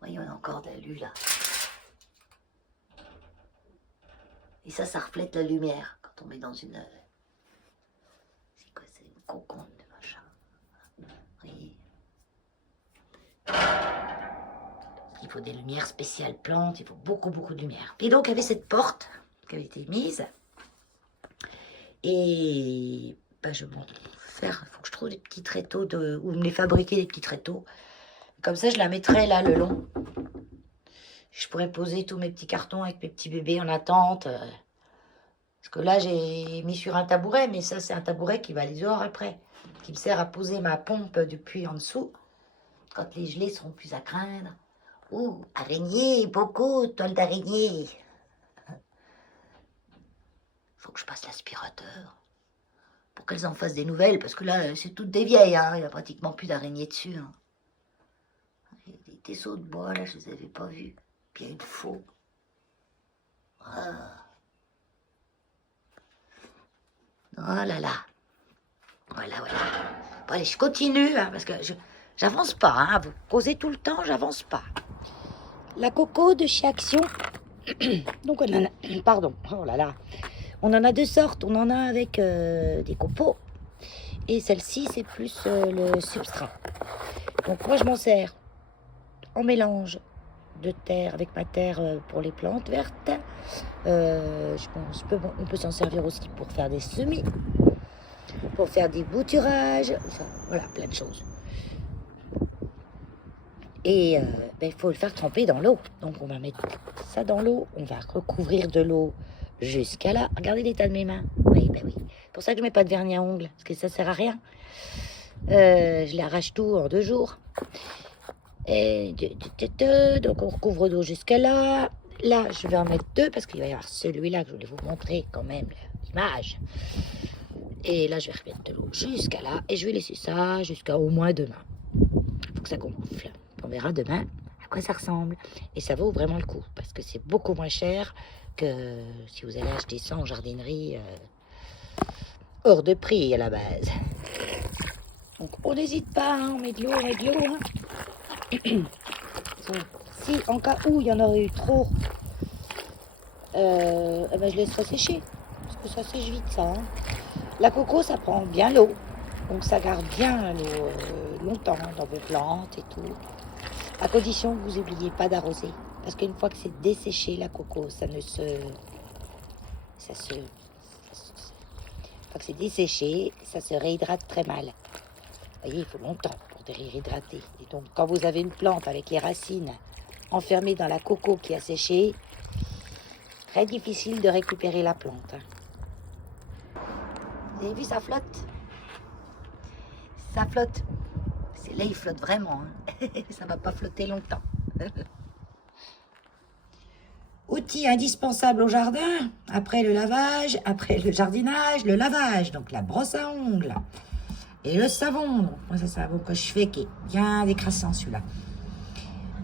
Voyez, on a encore de l'alu là. Et ça reflète la lumière quand on met dans une... c'est quoi, c'est une coconne de machin. Il faut des lumières spéciales plantes, il faut beaucoup de lumière. Et donc, il y avait cette porte qui avait été mise. Et ben, je vais faire, il faut que je trouve des petits tréteaux, ou me les fabriquer, des petits tréteaux. Comme ça, je la mettrai là, le long. Je pourrais poser tous mes petits cartons avec mes petits bébés en attente. Parce que là, j'ai mis sur un tabouret, mais ça, c'est un tabouret qui va aller dehors après. Qui me sert à poser ma pompe depuis en dessous. Quand les gelées seront plus à craindre. Ouh, araignée, beaucoup, toile d'araignée. Faut que je passe l'aspirateur. Pour qu'elles en fassent des nouvelles, parce que là, c'est toutes des vieilles, hein. Il n'y a pratiquement plus d'araignées dessus. Hein. Des tesseaux de bois, là, je ne les avais pas vus. Puis il y a une faux. Ah. Oh là là. Voilà. Bon, allez, je continue, hein, parce que j'avance pas. Hein. Vous causez tout le temps, j'avance pas. La coco de chez Action. Donc, on en a... Pardon. Oh là là. On en a deux sortes. On en a avec des copeaux. Et celle-ci, c'est plus le substrat. Donc, moi, je m'en sers en mélange de terre avec ma terre pour les plantes vertes. On peut s'en servir aussi pour faire des semis, pour faire des bouturages, enfin, voilà, plein de choses. Et il faut le faire tremper dans l'eau. Donc on va mettre ça dans l'eau, on va recouvrir de l'eau jusqu'à là. Regardez l'état de mes mains. Oui, oui. C'est pour ça que je ne mets pas de vernis à ongles, parce que ça ne sert à rien. Je l'arrache tout en 2 jours. Et donc on recouvre d'eau jusqu'à là. Là, je vais en mettre 2 parce qu'il va y avoir celui-là que je voulais vous montrer quand même l'image. Et là, je vais remettre de l'eau jusqu'à là et je vais laisser ça jusqu'à au moins demain. Il faut que ça gonfle. On verra demain à quoi ça ressemble. Et ça vaut vraiment le coup parce que c'est beaucoup moins cher que si vous allez acheter ça en jardinerie hors de prix à la base. Donc on n'hésite pas, hein, on met de l'eau, Hein. Si en cas où il y en aurait eu trop, je laisserai sécher. Parce que ça sèche vite ça. Hein. La coco, ça prend bien l'eau. Donc ça garde bien l'eau longtemps dans vos plantes et tout. À condition que vous n'oubliez pas d'arroser. Parce qu'une fois que c'est desséché, la coco, une fois que c'est desséché, ça se réhydrate très mal. Vous voyez, il faut longtemps pour réhydrater. Et donc, quand vous avez une plante avec les racines enfermées dans la coco qui a séché, très difficile de récupérer la plante. Vous avez vu, ça flotte? Ça flotte. Là, il flotte vraiment. Hein. Ça ne va pas flotter longtemps. Outil indispensable au jardin, après le lavage, après le jardinage, le lavage. Donc, la brosse à ongles. Et le savon. Moi, c'est le savon que je fais qui est bien décrassant, celui-là.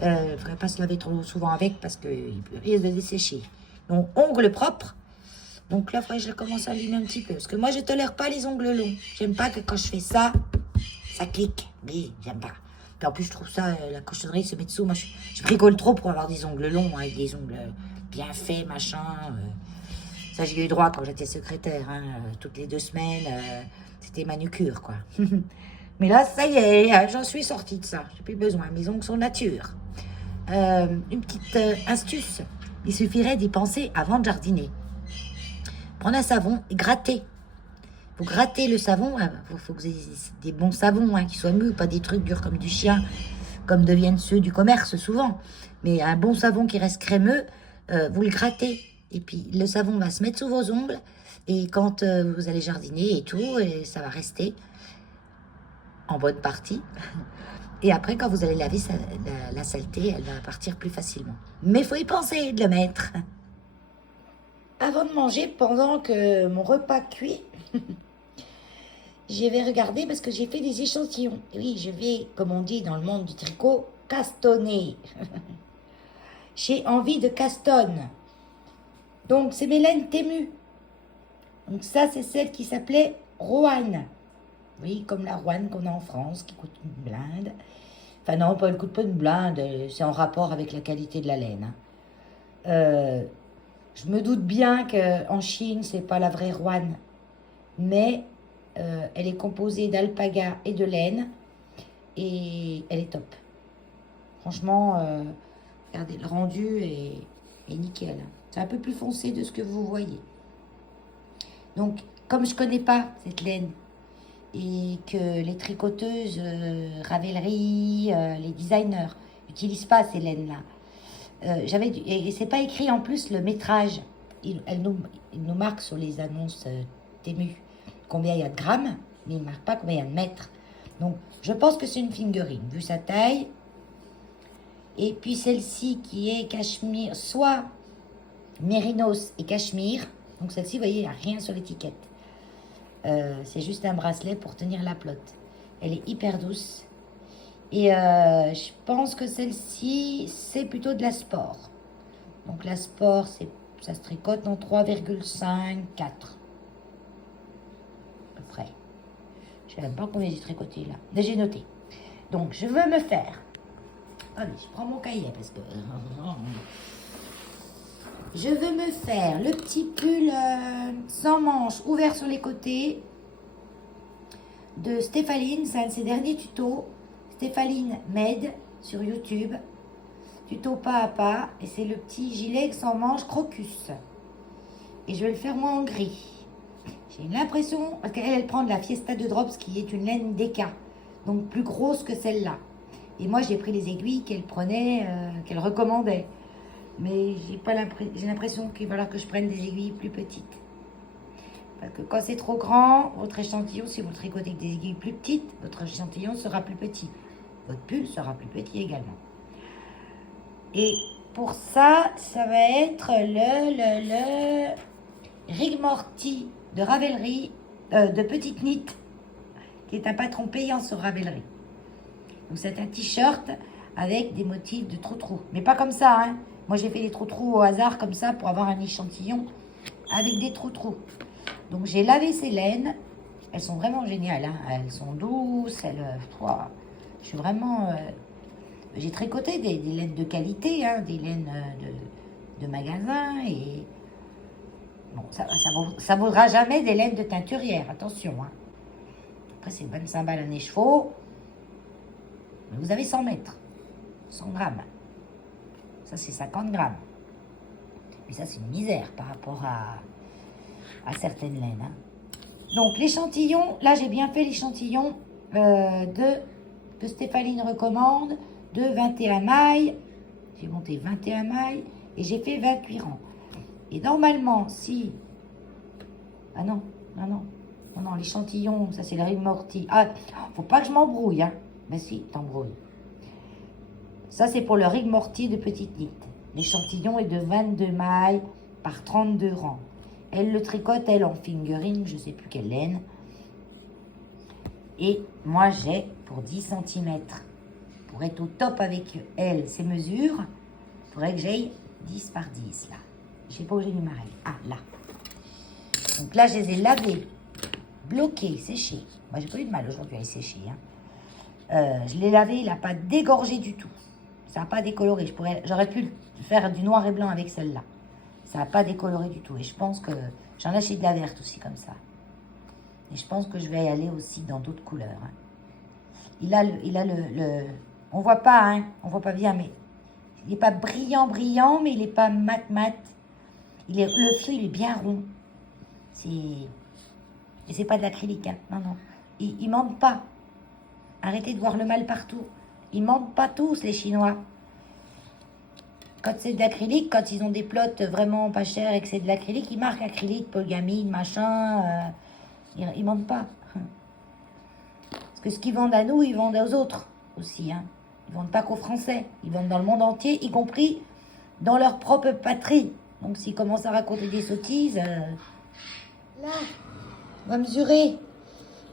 Il ne faudrait pas se laver trop souvent avec parce qu'il risque de dessécher. Donc, ongles propres. Donc là, il faudrait que je commence à limer un petit peu. Parce que moi, je ne tolère pas les ongles longs. J'aime pas que quand je fais ça, ça clique. Mais j'aime pas. Puis en plus, je trouve ça, la cochonnerie se met dessous. Moi, je bricole trop pour avoir des ongles longs, avec des ongles bien faits, machin. Ça, j'ai eu droit quand j'étais secrétaire. Hein, toutes les 2 semaines, c'était manucure, quoi. Mais là, ça y est, j'en suis sortie de ça. J'ai plus besoin. Mes ongles sont nature. Une petite astuce. Il suffirait d'y penser avant de jardiner. Prendre un savon et gratter. Vous grattez le savon. Il faut que vous ayez des bons savons qui soient mûrs, pas des trucs durs comme du chien, comme deviennent ceux du commerce souvent. Mais un bon savon qui reste crémeux, vous le grattez. Et puis le savon va se mettre sous vos ongles. Et quand vous allez jardiner et tout, et ça va rester en bonne partie. Et après, quand vous allez laver la saleté, elle va partir plus facilement. Mais il faut y penser de le mettre. Avant de manger, pendant que mon repas cuit, je vais regarder parce que j'ai fait des échantillons. Oui, je vais, comme on dit dans le monde du tricot, castonner. J'ai envie de castonne. Donc, c'est mes laines témues. Donc ça, c'est celle qui s'appelait Roanne. Oui, comme la Roanne qu'on a en France, qui coûte une blinde. Enfin non, elle ne coûte pas une blinde, c'est en rapport avec la qualité de la laine. Je me doute bien qu'en Chine, c'est pas la vraie Roanne. Mais elle est composée d'alpaga et de laine. Et elle est top. Franchement, regardez, le rendu est nickel. C'est un peu plus foncé de ce que vous voyez. Donc, comme je connais pas cette laine et que les tricoteuses, Ravelry, les designers n'utilisent pas ces laines-là, et c'est pas écrit en plus le métrage. Il nous marque sur les annonces Temu combien il y a de grammes, mais il ne marque pas combien il y a de mètres. Donc, je pense que c'est une fingering, vu sa taille. Et puis celle-ci qui est cachemire, soit mérinos et cachemire. Donc celle-ci, vous voyez, il n'y a rien sur l'étiquette. C'est juste un bracelet pour tenir la pelote. Elle est hyper douce. Et je pense que celle-ci, c'est plutôt de la sport. Donc la sport, ça se tricote en 3,5, 4. À peu près. Je ne sais même pas combien j'ai tricoté là. Mais j'ai noté. Donc je veux me faire... Allez, je prends mon cahier parce que... Je veux me faire le petit pull sans manches, ouvert sur les côtés, de Stéphaline. C'est un de ses derniers tutos. Stéphaline m'aide sur YouTube. Tuto pas à pas. Et c'est le petit gilet sans manches crocus. Et je vais le faire moi en gris. J'ai l'impression... Parce qu'elle prend de la Fiesta de Drops qui est une laine DK. Donc plus grosse que celle-là. Et moi, j'ai pris les aiguilles qu'elle prenait, qu'elle recommandait. Mais j'ai l'impression qu'il va falloir que je prenne des aiguilles plus petites. Parce que quand c'est trop grand, votre échantillon, si vous le tricotez avec des aiguilles plus petites, votre échantillon sera plus petit. Votre pull sera plus petit également. Et pour ça, ça va être le Rigmorty de Ravelry, de Petite Knit, qui est un patron payant sur Ravelry. Donc c'est un t-shirt avec des motifs de trou-trou. Mais pas comme ça, hein. Moi j'ai fait des trou-trous au hasard comme ça pour avoir un échantillon avec des trou-trous. Donc j'ai lavé ces laines. Elles sont vraiment géniales, hein. Elles sont douces. Je suis vraiment... j'ai tricoté des laines de qualité, hein, des laines de magasin. Et bon, ça vaudra jamais des laines de teinturière, attention. Hein. Après c'est 25 balles un écheveau. Vous avez 100 mètres, 100 grammes. Ça, c'est 50 grammes. Mais ça, c'est une misère par rapport à certaines laines. Hein. Donc, l'échantillon, là, j'ai bien fait l'échantillon que Stéphaline recommande, de 21 mailles. J'ai monté 21 mailles et j'ai fait 28 rangs. Et normalement, si... Ah non, l'échantillon, ça, c'est le Rigmorty. Ah, faut pas que je m'embrouille, hein. Mais si, t'embrouilles. Ça, c'est pour le Rigmorty de Petite Knit. L'échantillon est de 22 mailles par 32 rangs. Elle le tricote, elle, en fingering, je ne sais plus quelle laine. Et moi, j'ai pour 10 cm. Pour être au top avec elle, ces mesures, il faudrait que j'aille 10 par 10, là. Je ne sais pas où j'ai mis ma règle. Ah, là. Donc là, je les ai lavés, bloqués, séchés. Moi, j'ai pas eu de mal aujourd'hui à les sécher, hein. Je l'ai lavé, il n'a pas dégorgé du tout. Ça n'a pas décoloré. J'aurais pu faire du noir et blanc avec celle-là. Ça n'a pas décoloré du tout. Et je pense que j'en ai acheté de la verte aussi comme ça. Et je pense que je vais y aller aussi dans d'autres couleurs. Hein. Il a le... On voit pas, hein. On voit pas bien, mais il n'est pas brillant, mais il n'est pas mat. Le fil, il est bien rond. Et c'est pas de l'acrylique, hein. Non. Il mentent pas. Arrêtez de voir le mal partout. Ils mentent pas tous, les Chinois. Quand c'est de l'acrylique, quand ils ont des plots vraiment pas chers et que c'est de l'acrylique, ils marquent acrylique, polygamine, machin. Ils mentent pas. Parce que ce qu'ils vendent à nous, ils vendent aux autres aussi. Hein. Ils vendent pas qu'aux Français. Ils vendent dans le monde entier, y compris dans leur propre patrie. Donc s'ils commencent à raconter des sottises... Là, on va mesurer.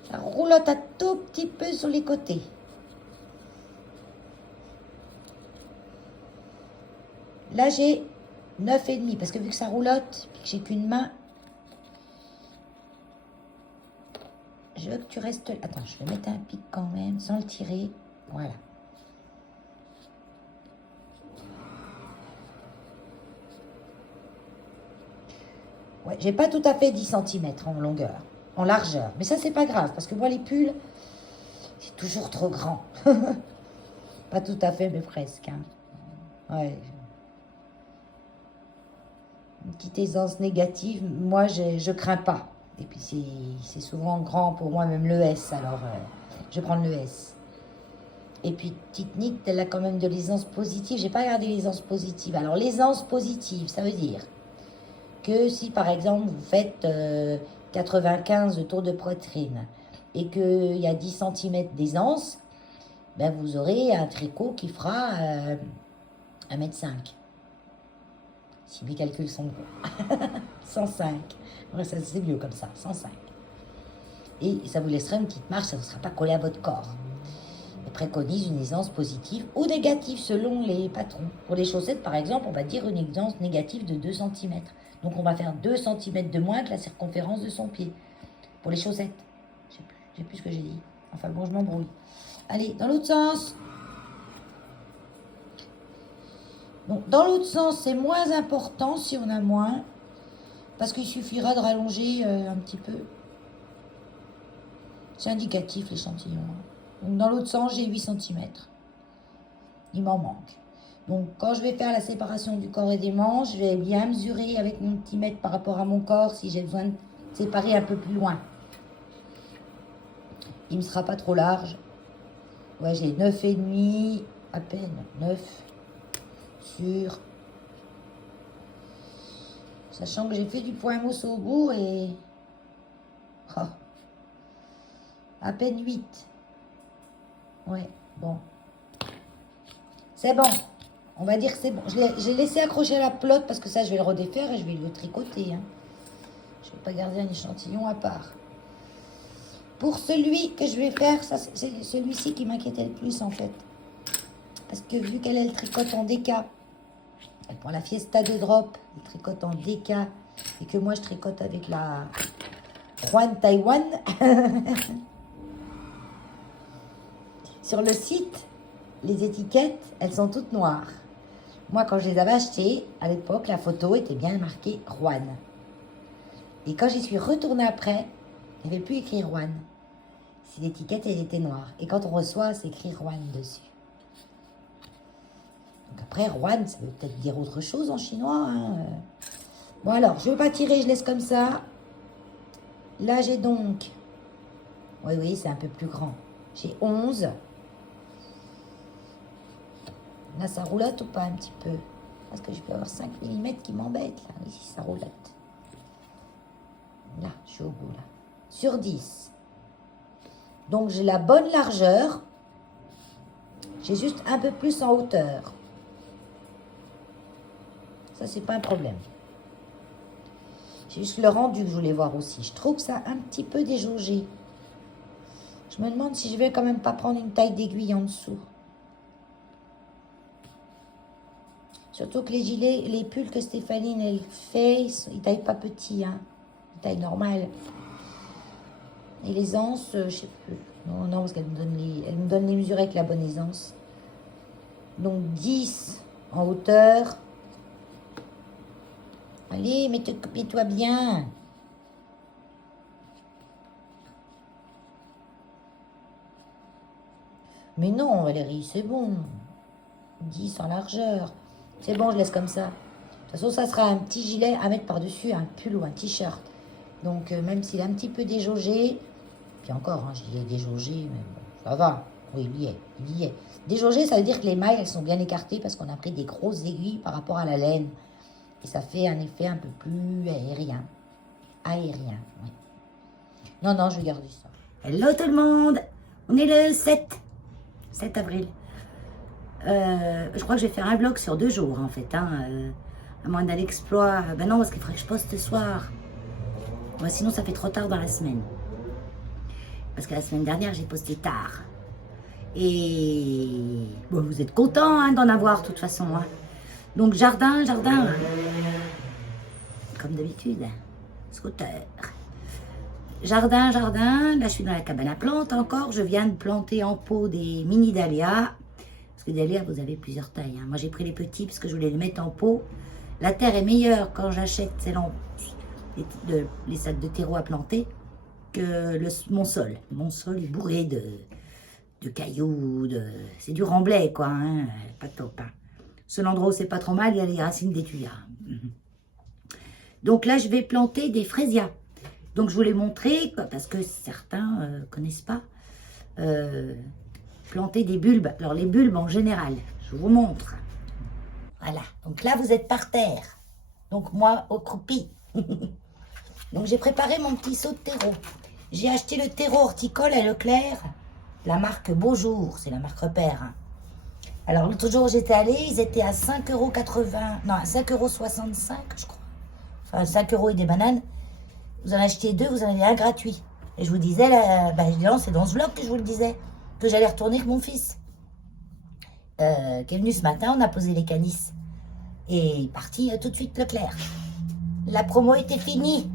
Ça roulotte un tout petit peu sur les côtés. Là, j'ai 9,5 parce que vu que ça roulotte, et que j'ai qu'une main, je veux que tu restes là. Attends, je vais mettre un pic quand même sans le tirer. Voilà. Ouais, j'ai pas tout à fait 10 cm en longueur, en largeur. Mais ça, c'est pas grave parce que moi, les pulls, c'est toujours trop grand. Pas tout à fait, mais presque. Hein. Ouais. Une petite aisance négative, moi, je crains pas. Et puis, c'est souvent grand pour moi, même le S. Alors, je vais prendre le S. Et puis, petite Nick, elle a quand même de l'aisance positive. J'ai pas regardé l'aisance positive. Alors, l'aisance positive, ça veut dire que si, par exemple, vous faites 95 tours de poitrine et qu'il y a 10 cm d'aisance, ben, vous aurez un tricot qui fera 1,5 m. Si mes calculs sont bons. 105. Ouais, ça, c'est mieux comme ça, 105. Et ça vous laissera une petite marge, ça ne sera pas collé à votre corps. Il préconise une aisance positive ou négative selon les patrons. Pour les chaussettes, par exemple, on va dire une aisance négative de 2 cm. Donc, on va faire 2 cm de moins que la circonférence de son pied. Pour les chaussettes. Je sais plus ce que j'ai dit. Enfin bon, je m'embrouille. Allez, dans l'autre sens. Donc, dans l'autre sens, c'est moins important si on a moins. Parce qu'il suffira de rallonger un petit peu. C'est indicatif, l'échantillon. Donc, dans l'autre sens, j'ai 8 cm. Il m'en manque. Donc, quand je vais faire la séparation du corps et des manches, je vais bien mesurer avec mon petit mètre par rapport à mon corps si j'ai besoin de séparer un peu plus loin. Il ne me sera pas trop large. Ouais, j'ai 9,5, à peine, 9 sur... Sachant que j'ai fait du point mousse au bout et... Oh. À peine 8. Ouais, bon. C'est bon. On va dire que c'est bon. J'ai laissé accrocher à la pelote parce que ça, je vais le redéfaire et je vais le tricoter. Hein. Je ne vais pas garder un échantillon à part. Pour celui que je vais faire, c'est celui-ci qui m'inquiétait le plus en fait. Parce que vu qu'elle le tricote en DK, elle prend la Fiesta de Drop, elle tricote en DK, et que moi je tricote avec la Juan Taiwan. Sur le site, les étiquettes, elles sont toutes noires. Moi, quand je les avais achetées, à l'époque, la photo était bien marquée Juan. Et quand j'y suis retournée après, il n'y avait plus écrit Juan. Si l'étiquette, elle était noire. Et quand on reçoit, c'est écrit Juan dessus. Donc après, Juan, ça veut peut-être dire autre chose en chinois. Hein. Bon alors, je ne vais pas tirer, je laisse comme ça. Là, j'ai donc... Oui, c'est un peu plus grand. J'ai 11. Là, ça roulotte ou pas un petit peu? Parce que je peux avoir 5 mm qui m'embêtent. Là, ici, ça roulotte. Là, je suis au bout, là. Sur 10. Donc, j'ai la bonne largeur. J'ai juste un peu plus en hauteur. Ça, c'est pas un problème. J'ai juste le rendu que je voulais voir aussi. Je trouve que ça a un petit peu déjaugé. Je me demande si je vais quand même pas prendre une taille d'aiguille en dessous. Surtout que les gilets, les pulls que Stéphanine elle fait, ils taillent pas petit, hein. Ils taillent normal. Et les anses, je sais plus. Non, parce qu'elle me donne les mesures avec la bonne aisance. Donc 10 en hauteur. Allez, mets-toi bien. Mais non, Valérie, c'est bon. 10 en largeur. C'est bon, je laisse comme ça. De toute façon, ça sera un petit gilet à mettre par-dessus un pull ou un t-shirt. Donc, même s'il est un petit peu déjaugé, puis encore, hein, je dis déjaugé, mais bon, ça va. Oui, il y est. Déjaugé, ça veut dire que les mailles, elles sont bien écartées parce qu'on a pris des grosses aiguilles par rapport à la laine. Et ça fait un effet un peu plus aérien. Oui. Non, je vais garder ça. Hello tout le monde. On est le 7 avril. Je crois que je vais faire un vlog sur 2 jours en fait. À moins d'un exploit. Ben non, parce qu'il faudrait que je poste ce soir. Ouais, sinon, ça fait trop tard dans la semaine. Parce que la semaine dernière, j'ai posté tard. Et bon, vous êtes contents hein, d'en avoir de toute façon. Hein. Donc, jardin. Comme d'habitude. Scooter. Jardin. Là, je suis dans la cabane à plantes encore. Je viens de planter en pot des mini dahlias. Parce que dahlias, vous avez plusieurs tailles. Hein. Moi, j'ai pris les petits parce que je voulais les mettre en pot. La terre est meilleure quand j'achète les sacs de terreau à planter que mon sol. Mon sol est bourré de cailloux, c'est du remblai, quoi, hein, pas top. Hein. Seul endroit où c'est pas trop mal, il y a les racines d'étuia. Donc là, je vais planter des fraisias. Donc je vous les montrer, parce que certains ne connaissent pas, planter des bulbes. Alors les bulbes en général, je vous montre. Voilà, donc là vous êtes par terre. Donc moi au croupi. Donc j'ai préparé mon petit seau de terreau. J'ai acheté le terreau horticole à Leclerc, la marque Beaujour, c'est la marque repère. Hein. Alors l'autre jour j'étais allée, ils étaient à 5,80 €, non à 5,65 € je crois. Enfin 5 € et des bananes. Vous en achetez 2, vous en avez un gratuit. Et je vous disais, c'est dans ce vlog que je vous le disais, que j'allais retourner avec mon fils. Qui est venu ce matin, on a posé les canisses. Et il est parti tout de suite Leclerc. La promo était finie.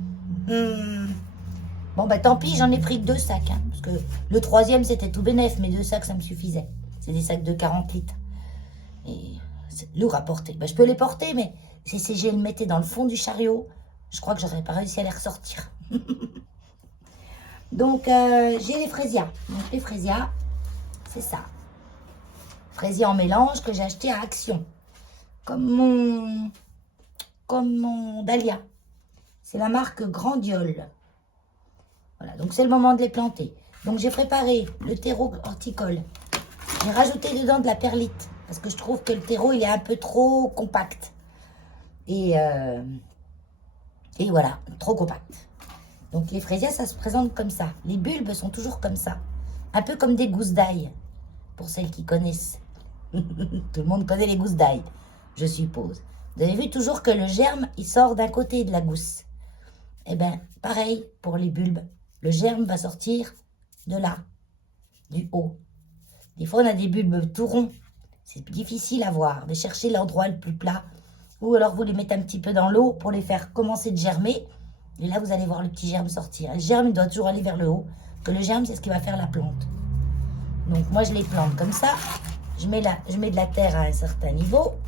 Bon, bah tant pis, j'en ai pris que 2 sacs. Hein, parce que le 3e, c'était tout bénef, mais 2 sacs, ça me suffisait. C'est des sacs de 40 litres. Et c'est lourd à porter. Bah, je peux les porter, mais si je les mettais dans le fond du chariot, je crois que j'aurais pas réussi à les ressortir. Donc, j'ai les fraisias. Donc, les fraisias, c'est ça. Fraisias en mélange que j'ai acheté à Action. Comme mon dahlia. C'est la marque Grandiole. Voilà, donc c'est le moment de les planter. Donc, j'ai préparé le terreau horticole. J'ai rajouté dedans de la perlite. Parce que je trouve que le terreau, il est un peu trop compact. Et voilà, trop compact. Donc les fraisias, ça se présente comme ça. Les bulbes sont toujours comme ça. Un peu comme des gousses d'ail, pour celles qui connaissent. Tout le monde connaît les gousses d'ail, je suppose. Vous avez vu toujours que le germe, il sort d'un côté de la gousse. Eh bien, pareil pour les bulbes. Le germe va sortir de là, du haut. Des fois, on a des bulbes tout ronds. C'est difficile à voir, de chercher l'endroit le plus plat. Ou alors, vous les mettez un petit peu dans l'eau pour les faire commencer de germer. Et là, vous allez voir le petit germe sortir. Et le germe, il doit toujours aller vers le haut. Que le germe, c'est ce qui va faire la plante. Donc, moi, je les plante comme ça. Je mets de la terre à un certain niveau.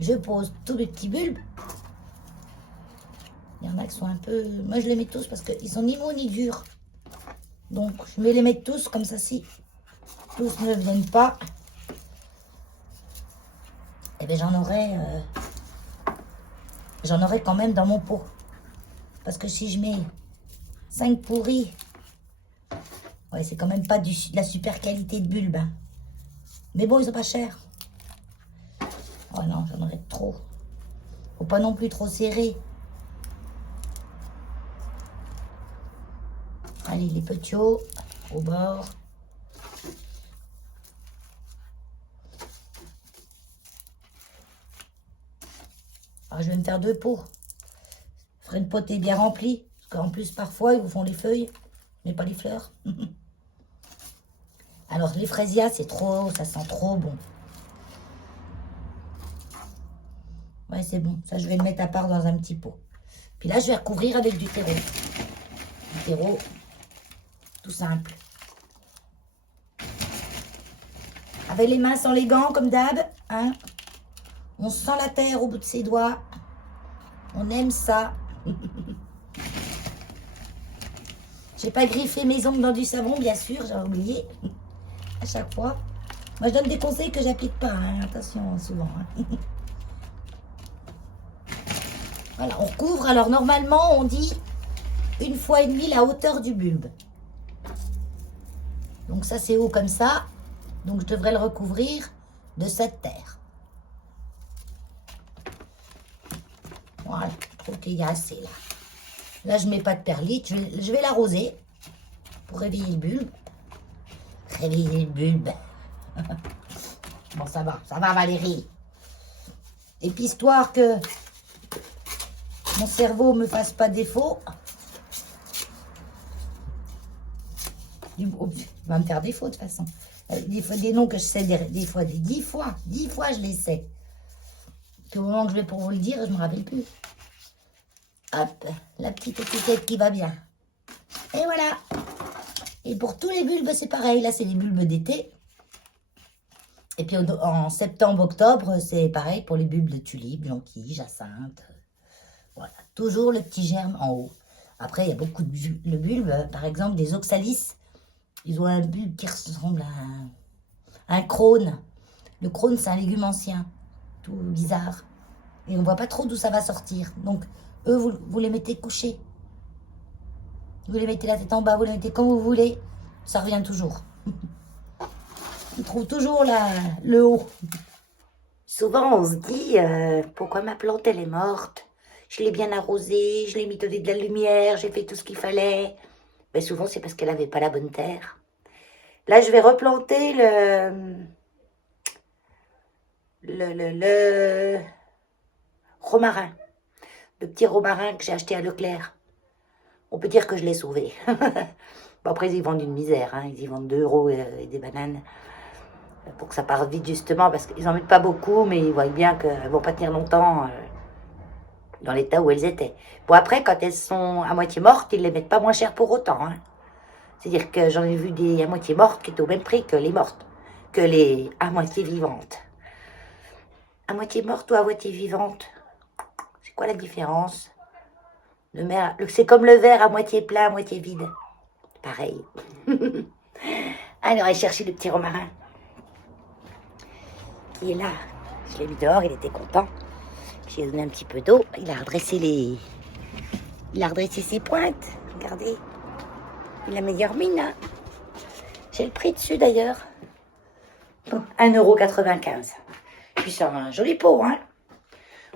Je pose tous les petits bulbes. Il y en a qui sont un peu... Moi, je les mets tous parce qu'ils sont ni mous ni durs. Donc, je vais les mettre tous comme ça. Si tous ne viennent pas, eh bien, j'en aurai quand même dans mon pot. Parce que si je mets 5 pourris, ouais, c'est quand même pas de la super qualité de bulbe. Hein. Mais bon, ils sont pas chers. Oh non, j'en aurais trop. Faut pas non plus trop serrer. Allez, les petits au bord. Alors, je vais me faire 2 pots. Je ferai une potée bien remplie. Parce qu'en plus, parfois, ils vous font les feuilles, mais pas les fleurs. Alors, les fraisias, c'est trop... Ça sent trop bon. Ouais, c'est bon. Ça, je vais le mettre à part dans un petit pot. Puis là, je vais recouvrir avec du terreau. Du terreau, tout simple. Avec les mains sans les gants, comme d'hab. Hein. On sent la terre au bout de ses doigts. On aime ça. J'ai pas griffé mes ongles dans du savon, bien sûr, j'avais oublié. À chaque fois. Moi, je donne des conseils que j'applique pas. Hein. Attention, souvent. Hein. Voilà, on recouvre. Alors, normalement, on dit 1,5 fois la hauteur du bulbe. Donc, ça, c'est haut comme ça. Donc, je devrais le recouvrir de cette terre. Voilà, je trouve qu'il y a assez là. Là, je mets pas de perlite. Je vais l'arroser pour réveiller le bulbe. Réveiller le bulbe. Bon, ça va Valérie. Et puis, histoire que mon cerveau me fasse pas défaut. Il va me faire défaut de toute façon. Des noms que je sais des fois, 10 fois je les sais. Au moment que je vais pour vous le dire, je me rappelle plus. Hop, la petite étiquette qui va bien. Et voilà. Et pour tous les bulbes, c'est pareil. Là, c'est les bulbes d'été. Et puis en septembre, octobre, c'est pareil pour les bulbes de tulipes, jonquilles, jacinthe. Voilà, toujours le petit germe en haut. Après, il y a beaucoup de bulbes, par exemple des oxalis. Ils ont un bulbe qui ressemble à un crône. Le crône, c'est un légume ancien, tout bizarre. Et on voit pas trop d'où ça va sortir. Donc, eux, vous les mettez couchés. Vous les mettez la tête en bas, vous les mettez comme vous voulez. Ça revient toujours. Ils trouvent toujours le haut. Souvent, on se dit, pourquoi ma plante, elle est morte? Je l'ai bien arrosée, je l'ai mis donner de la lumière, j'ai fait tout ce qu'il fallait. Mais souvent, c'est parce qu'elle n'avait pas la bonne terre. Là, je vais replanter le romarin. Le petit romarin que j'ai acheté à Leclerc. On peut dire que je l'ai sauvé. Bon, après, ils y vendent une misère. Hein. Ils y vendent 2 € et des bananes. Pour que ça parte vite, justement, parce qu'ils n'en mettent pas beaucoup, mais ils voient bien qu'elles ne vont pas tenir longtemps dans l'état où elles étaient. Bon, après, quand elles sont à moitié mortes, ils ne les mettent pas moins cher pour autant. Hein. C'est-à-dire que j'en ai vu des à moitié mortes qui étaient au même prix que les mortes, que les à moitié vivantes. À moitié morte ou à moitié vivante, c'est quoi la différence? C'est comme le verre à moitié plein, à moitié vide. Pareil. Alors, elle cherchait le petit romarin. Qui est là. Je l'ai mis dehors, il était content. J'ai donné un petit peu d'eau. Il a redressé ses pointes. Regardez. Il a meilleure mine. Hein. J'ai le prix dessus d'ailleurs. Bon, 1,95 €. Puis c'est un joli pot. Hein.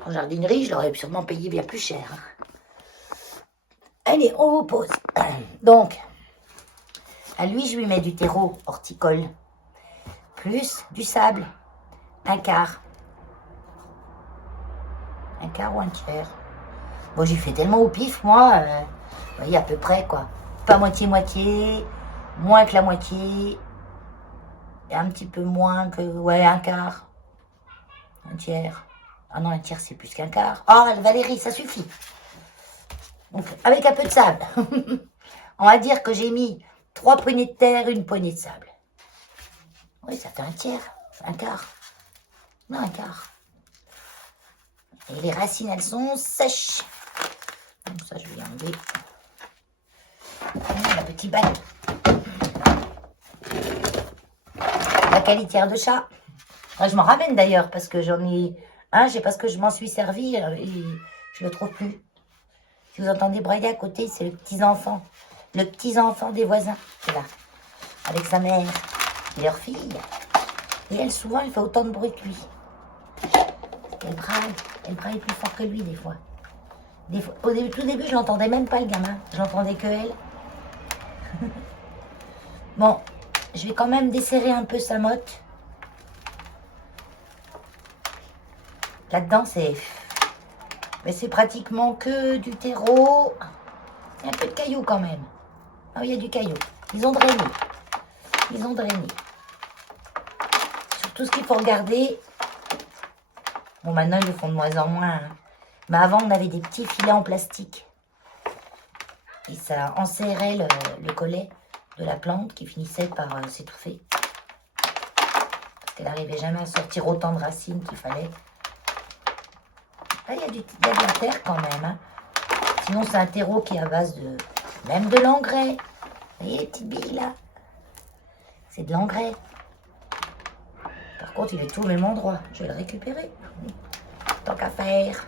En jardinerie, je l'aurais sûrement payé bien plus cher. Hein. Allez, on vous pose. Donc, à lui, je lui mets du terreau horticole. Plus du sable. 1/4. 1/4 ou 1/3. Bon, j'y fais tellement au pif, moi. Vous voyez, à peu près, quoi. Pas moitié-moitié. Moins que la moitié. Et un petit peu moins que... Ouais, 1/4. 1/3. Ah non, 1/3, c'est plus qu'1/4. Ah, Valérie, ça suffit. Donc, avec un peu de sable. On va dire que j'ai mis 3 poignées de terre, 1 poignée de sable. Oui, ça fait 1/3. 1/4. Non, 1/4. Et les racines, elles sont sèches. Donc ça, je vais enlever. La petite balle. La calitière de chat. Je m'en ramène d'ailleurs parce que j'en ai un, c'est parce que je m'en suis servi et je le trouve plus. Si vous entendez brailler à côté, c'est le petit-enfant. Le petit-enfant des voisins qui est là. Avec sa mère et leur fille. Et elle, souvent, elle fait autant de bruit que lui. Elle braille plus fort que lui, des fois. Tout début, je l'entendais même pas, le gamin. J'entendais que elle. Bon, je vais quand même desserrer un peu sa motte. Là-dedans, mais c'est pratiquement que du terreau. Il y a un peu de cailloux quand même. Ah oui, il y a du caillou. Ils ont drainé. Surtout ce qu'il faut regarder. Bon, maintenant, ils le font de moins en moins. Hein. Mais avant, on avait des petits filets en plastique. Et ça enserrait le collet de la plante qui finissait par s'étouffer. Parce qu'elle n'arrivait jamais à sortir autant de racines qu'il fallait. Là, il y a de la terre quand même. Hein. Sinon, c'est un terreau qui est à base de... Même de l'engrais. Vous voyez les petites billes là? C'est de l'engrais. Par contre, il est tout au même endroit. Je vais le récupérer. Tant qu'à faire.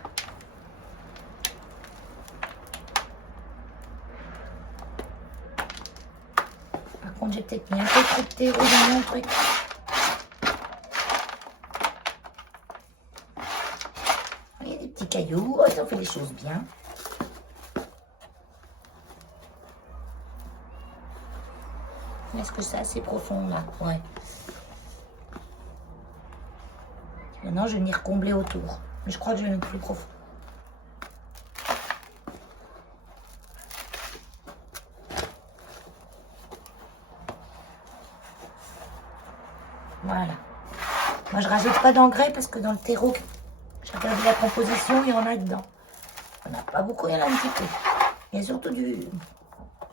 Par contre, j'ai peut-être mis un peu trop de terreau dans mon truc. Il y a des petits cailloux. Oh, ils ont fait les choses bien. Est-ce que c'est assez profond là? Ouais. Maintenant, je vais venir combler autour. Mais je crois que je vais mettre plus profond. Voilà. Moi, je rajoute pas d'engrais parce que dans le terreau, j'ai regardé la composition, il y en a dedans. Il n'y en a pas beaucoup, il y en a un petit peu. Il y a surtout il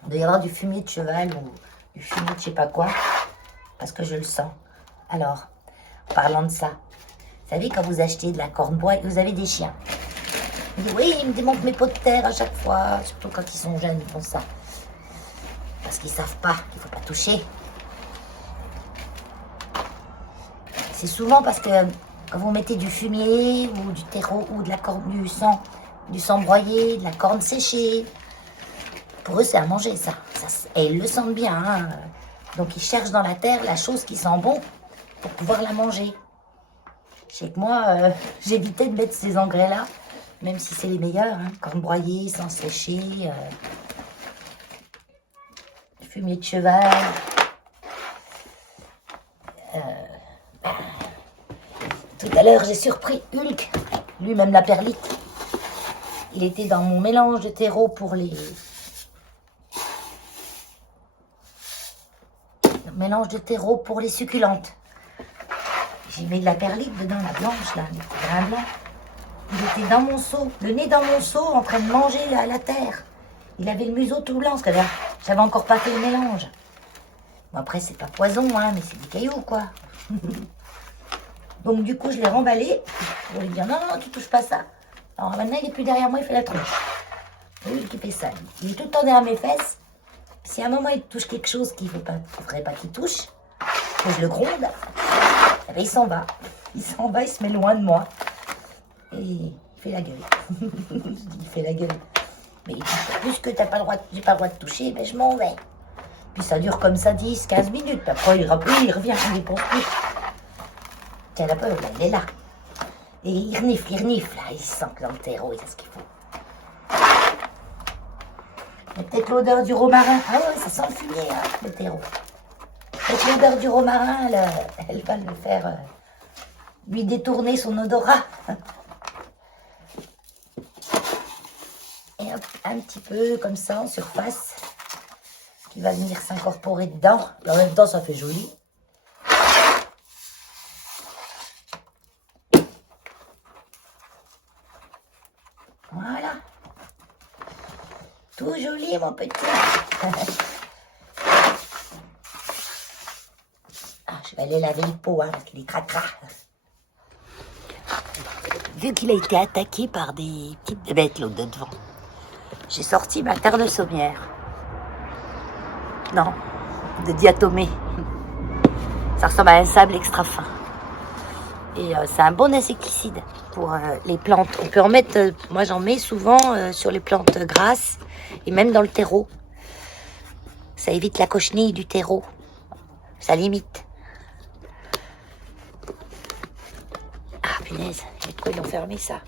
doit y avoir du fumier de cheval ou du fumier de je sais pas quoi. Parce que je le sens. Alors, en parlant de ça, vous savez, quand vous achetez de la cornbois, vous avez des chiens. Ils disent, oui, ils me démontent mes pots de terre à chaque fois. Surtout quand ils sont jeunes, ils font ça. Parce qu'ils savent pas qu'il faut pas toucher. C'est souvent parce que quand vous mettez du fumier ou du terreau ou de la corne, du sang broyé, de la corne séchée, pour eux c'est à manger ça. Et ils le sentent bien. Hein. Donc ils cherchent dans la terre la chose qui sent bon pour pouvoir la manger. Je sais que moi, j'évitais de mettre ces engrais-là, même si c'est les meilleurs. Hein. Corne broyée, sang séché, fumier de cheval. Tout à l'heure, j'ai surpris Hulk, lui-même la perlite. Il était dans mon mélange de terreau pour les... Mélange de terreau pour les succulentes. J'ai mis de la perlite dedans, la blanche, là, les petits grains blancs. Il était dans mon seau, le nez dans mon seau, en train de manger la terre. Il avait le museau tout blanc, parce que j'avais encore pas fait le mélange. Bon, après, c'est pas poison, hein, mais c'est des cailloux, quoi. Donc, du coup, je l'ai remballé. Je lui ai dit, non, non, tu touches pas ça. Alors, maintenant, il est plus derrière moi, il fait la tronche. C'est lui qui fait ça. Il est tout le temps derrière mes fesses. Si à un moment, il touche quelque chose qu'il ne faudrait pas qu'il touche, que je le gronde, eh bien, il s'en va. Il s'en va, il se met loin de moi. Et il fait la gueule. Je dis, il fait la gueule. Mais puisque j'ai pas le droit de toucher, ben, je m'en vais. Puis ça dure comme ça 10-15 minutes. Puis après, il revient, il ne pense plus. Tiens, la peur, là, il est là. Et il renifle, là. Il sent que dans le terreau, il a ce qu'il faut. Il y a peut-être l'odeur du romarin. Ah ouais, ça sent le fumier, hein, le terreau. Peut-être l'odeur du romarin, elle va le faire... lui détourner son odorat. Et hop, un petit peu comme ça, en surface, qui va venir s'incorporer dedans. Et en même temps, ça fait joli. Voilà. Tout joli, mon petit. Ah, je vais aller laver le pot, hein, parce qu'il est cracra. Vu qu'il a été attaqué par des petites bêtes l'autre de devant, j'ai sorti ma terre de sommière. Non, de diatomée. Ça ressemble à un sable extra fin. Et c'est un bon insecticide pour les plantes. On peut en mettre, moi j'en mets souvent sur les plantes grasses et même dans le terreau. Ça évite la cochenille du terreau. Ça limite. Ah punaise, j'ai de quoi ils ont fermé ça.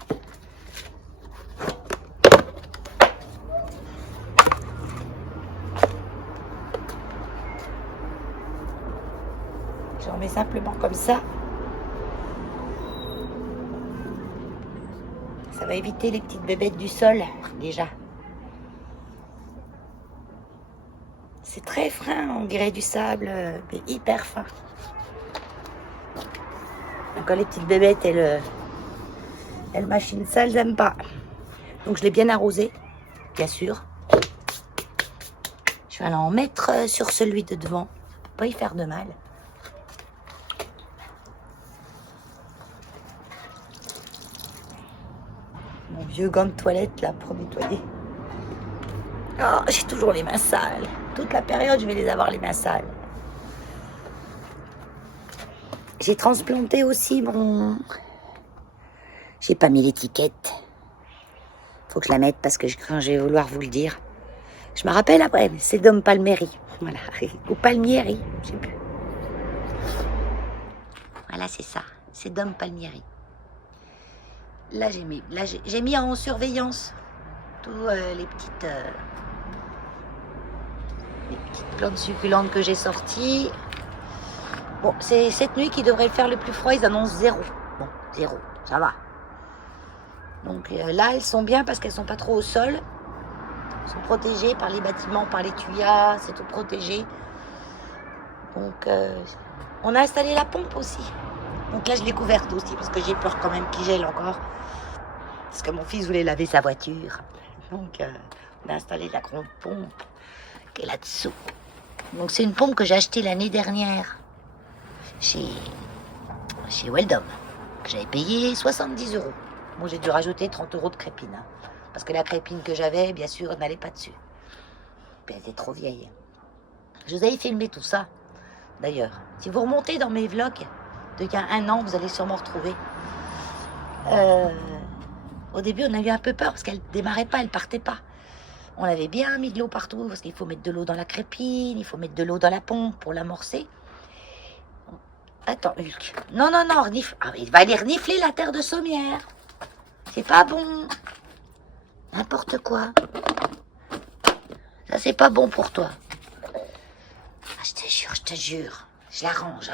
J'en mets simplement comme ça. Ça va éviter les petites bébêtes du sol, déjà. C'est très fin, on dirait du sable, mais hyper fin. Quand les petites bébêtes, elles machinent ça, elles n'aiment pas. Donc je l'ai bien arrosé, bien sûr. Je vais aller en mettre sur celui de devant. Ça ne peut pas y faire de mal. Mon vieux gant de toilette, là, pour nettoyer. Oh, j'ai toujours les mains sales. Toute la période, je vais les avoir les mains sales. J'ai transplanté aussi mon... J'ai pas mis l'étiquette. Faut que je la mette parce que je vais vouloir vous le dire. Je me rappelle après, c'est Dom Palmieri. Voilà, ou Palmieri, je sais plus. Voilà, c'est ça. C'est Dom Palmieri. Là, j'ai mis en surveillance tous les petites plantes succulentes que j'ai sorties. Bon, c'est cette nuit qui devrait faire le plus froid. Ils annoncent 0. Bon, 0, ça va. Donc là, elles sont bien parce qu'elles sont pas trop au sol. Elles sont protégées par les bâtiments, par les tuyas. C'est tout protégé. Donc, on a installé la pompe aussi. Donc là, je l'ai couverte aussi parce que j'ai peur quand même qu'il gèle encore. Parce que mon fils voulait laver sa voiture. Donc, on a installé la grande pompe qui est là-dessous. Donc, c'est une pompe que j'ai achetée l'année dernière chez Weldom, que j'avais payé 70 €. Moi, j'ai dû rajouter 30 € de crépine. Hein, parce que la crépine que j'avais, bien sûr, n'allait pas dessus. Puis elle était trop vieille. Je vous avais filmé tout ça, d'ailleurs. Si vous remontez dans mes vlogs d'il y a 1 an, vous allez sûrement retrouver. Au début, on a eu un peu peur parce qu'elle démarrait pas, elle partait pas. On avait bien mis de l'eau partout parce qu'il faut mettre de l'eau dans la crépine, il faut mettre de l'eau dans la pompe pour l'amorcer. Attends, Hulk. Non, non, non, ah, il va aller renifler la terre de sommière. C'est pas bon. N'importe quoi. Ça, c'est pas bon pour toi. Ah, je te jure, je te jure. Je l'arrange.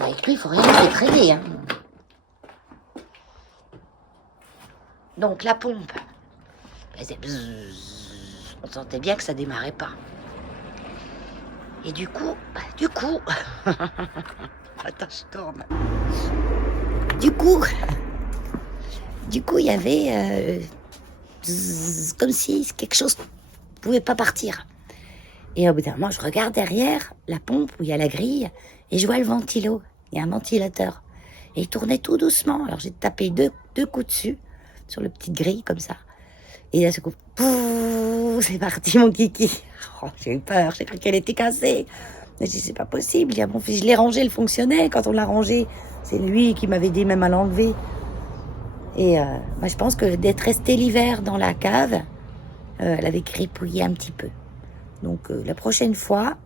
Avec lui, il faut rien laisser traîner, hein. Donc, la pompe. On sentait bien que ça démarrait pas. Et du coup... Attends, je tourne. Du coup, il y avait... comme si quelque chose ne pouvait pas partir. Et au bout d'un moment, je regarde derrière la pompe où il y a la grille et je vois le ventilo. Il y a un ventilateur. Et il tournait tout doucement. Alors j'ai tapé deux coups dessus sur le petit grille comme ça. Et là, ce coup, c'est parti mon kiki. Oh, j'ai eu peur, j'ai cru qu'elle était cassée. Mais je dis, c'est pas possible. Il y a mon fils, je l'ai rangé, elle fonctionnait. Quand on l'a rangé, c'est lui qui m'avait aidé même à l'enlever. Et moi, je pense que d'être restée l'hiver dans la cave, elle avait gripouillé un petit peu. Donc la prochaine fois,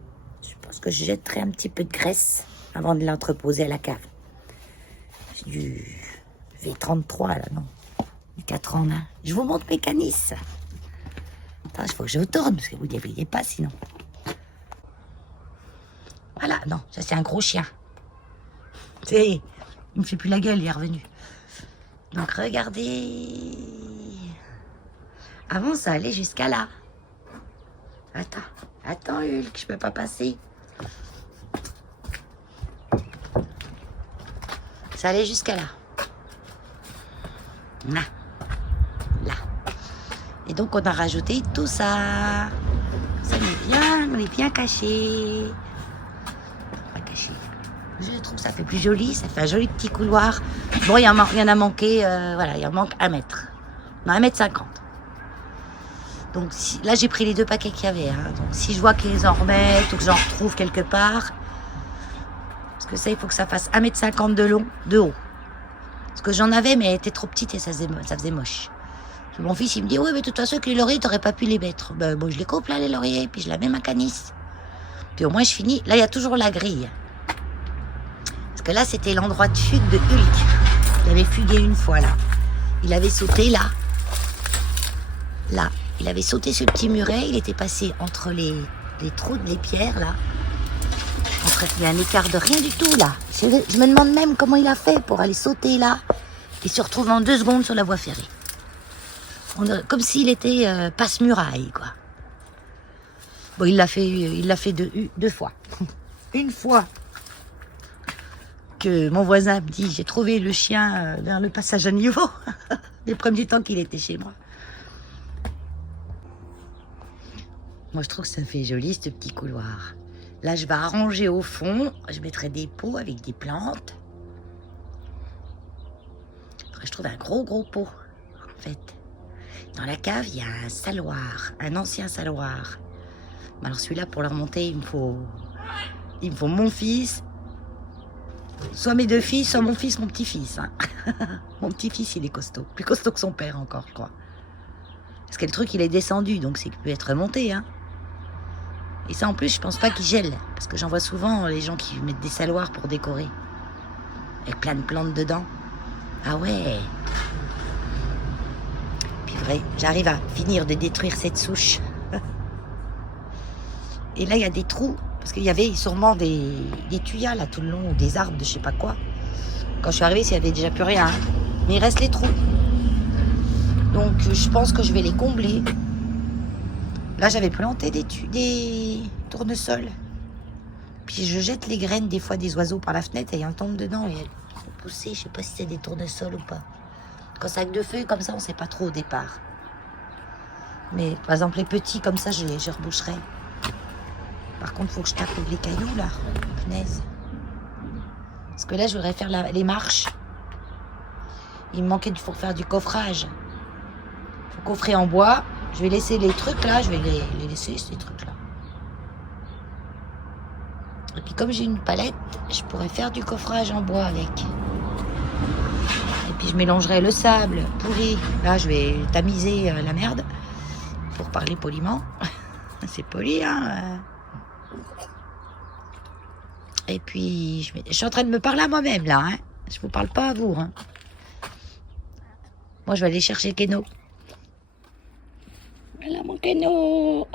je pense que je jetterai un petit peu de graisse avant de l'entreposer à la cave. J'ai du V33 là, non, du 4 en 1. Je vous montre mes canisses. Attends, il faut que je vous tourne parce que vous ne les voyez pas sinon. Voilà, non, ça c'est un gros chien. Il me fait plus la gueule, il est revenu. Donc regardez. Avant ça allait jusqu'à là. Attends Hulk, je peux pas passer. Ça allait jusqu'à là. Là. Et donc on a rajouté tout ça. Ça on est bien caché. Je trouve que ça fait plus joli, ça fait un joli petit couloir. Bon, il y en a manqué, voilà, il en manque 1 mètre. Non, 1,50 m. Donc là, j'ai pris les 2 paquets qu'il y avait. Hein. Donc si je vois qu'ils en remettent ou que j'en retrouve quelque part, parce que ça, il faut que ça fasse 1,50 m de long, de haut. Parce que j'en avais, mais elle était trop petite et ça faisait moche. Puis mon fils, il me dit, oui, mais de toute façon, avec les lauriers, t'aurais pas pu les mettre. Ben, bon, je les coupe là, les lauriers, puis je la mets ma canisse. Puis au moins, je finis. Là, il y a toujours la grille. Parce que là, c'était l'endroit de fugue de Hulk. Il avait fugué une fois, là. Il avait sauté, là. Là. Il avait sauté ce petit muret. Il était passé entre les trous des pierres, là. Il y a un écart de rien du tout, là. Je me demande même comment il a fait pour aller sauter, là. Et se retrouver en 2 secondes sur la voie ferrée. Comme s'il était passe-muraille, quoi. Bon, il l'a fait 2 fois. Une fois que mon voisin me dit, j'ai trouvé le chien vers le passage à niveau, les premiers temps qu'il était chez moi. Moi, je trouve que ça fait joli, ce petit couloir. Là, je vais arranger au fond, je mettrai des pots avec des plantes. Faudrait que je trouve un gros pot, en fait. Dans la cave, il y a un saloir, un ancien saloir. Alors celui-là, pour le remonter, il me faut mon fils, soit mes 2 filles, soit mon fils, mon petit-fils. Hein. Mon petit-fils, il est costaud. Plus costaud que son père encore, je crois. Parce que le truc, il est descendu, donc c'est qu'il peut être remonté. Hein. Et ça, en plus, je pense pas qu'il gèle. Parce que j'en vois souvent les gens qui mettent des saloirs pour décorer. Avec plein de plantes dedans. Ah ouais. Puis vrai, j'arrive à finir de détruire cette souche. Et là, il y a des trous. Parce qu'il y avait sûrement des tuyas là tout le long, ou des arbres de je sais pas quoi. Quand je suis arrivée, il n'y avait déjà plus rien. Hein. Mais il reste les trous. Donc je pense que je vais les combler. Là, j'avais planté des tournesols. Puis je jette les graines des fois des oiseaux par la fenêtre et elles tombent dedans et elles vont pousser. Je sais pas si c'est des tournesols ou pas. Quand c'est avec 2 feuilles comme ça, on sait pas trop au départ. Mais par exemple, les petits comme ça, je reboucherai. Par contre, il faut que je tape les cailloux, là. Punaise. Parce que là, je voudrais faire les marches. Il me manquait pour faire du coffrage. Il faut coffrer en bois. Je vais laisser les trucs là, je vais les laisser ces trucs là. Et puis comme j'ai une palette, je pourrais faire du coffrage en bois avec. Et puis je mélangerai le sable pourri. Là je vais tamiser la merde, pour parler poliment. C'est poli, hein. Et puis je suis en train de me parler à moi-même là, hein. Je vous parle pas à vous, hein. Moi je vais aller chercher Keno. Voilà mon Keno.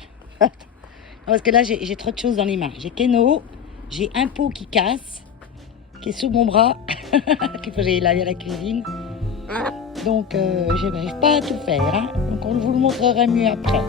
Parce que là j'ai trop de choses dans les mains. J'ai Keno, j'ai un pot qui casse, qui est sous mon bras, qu'il faut que j'aille laver à la cuisine. Donc je n'arrive pas à tout faire, hein. Donc on vous le montrera mieux après.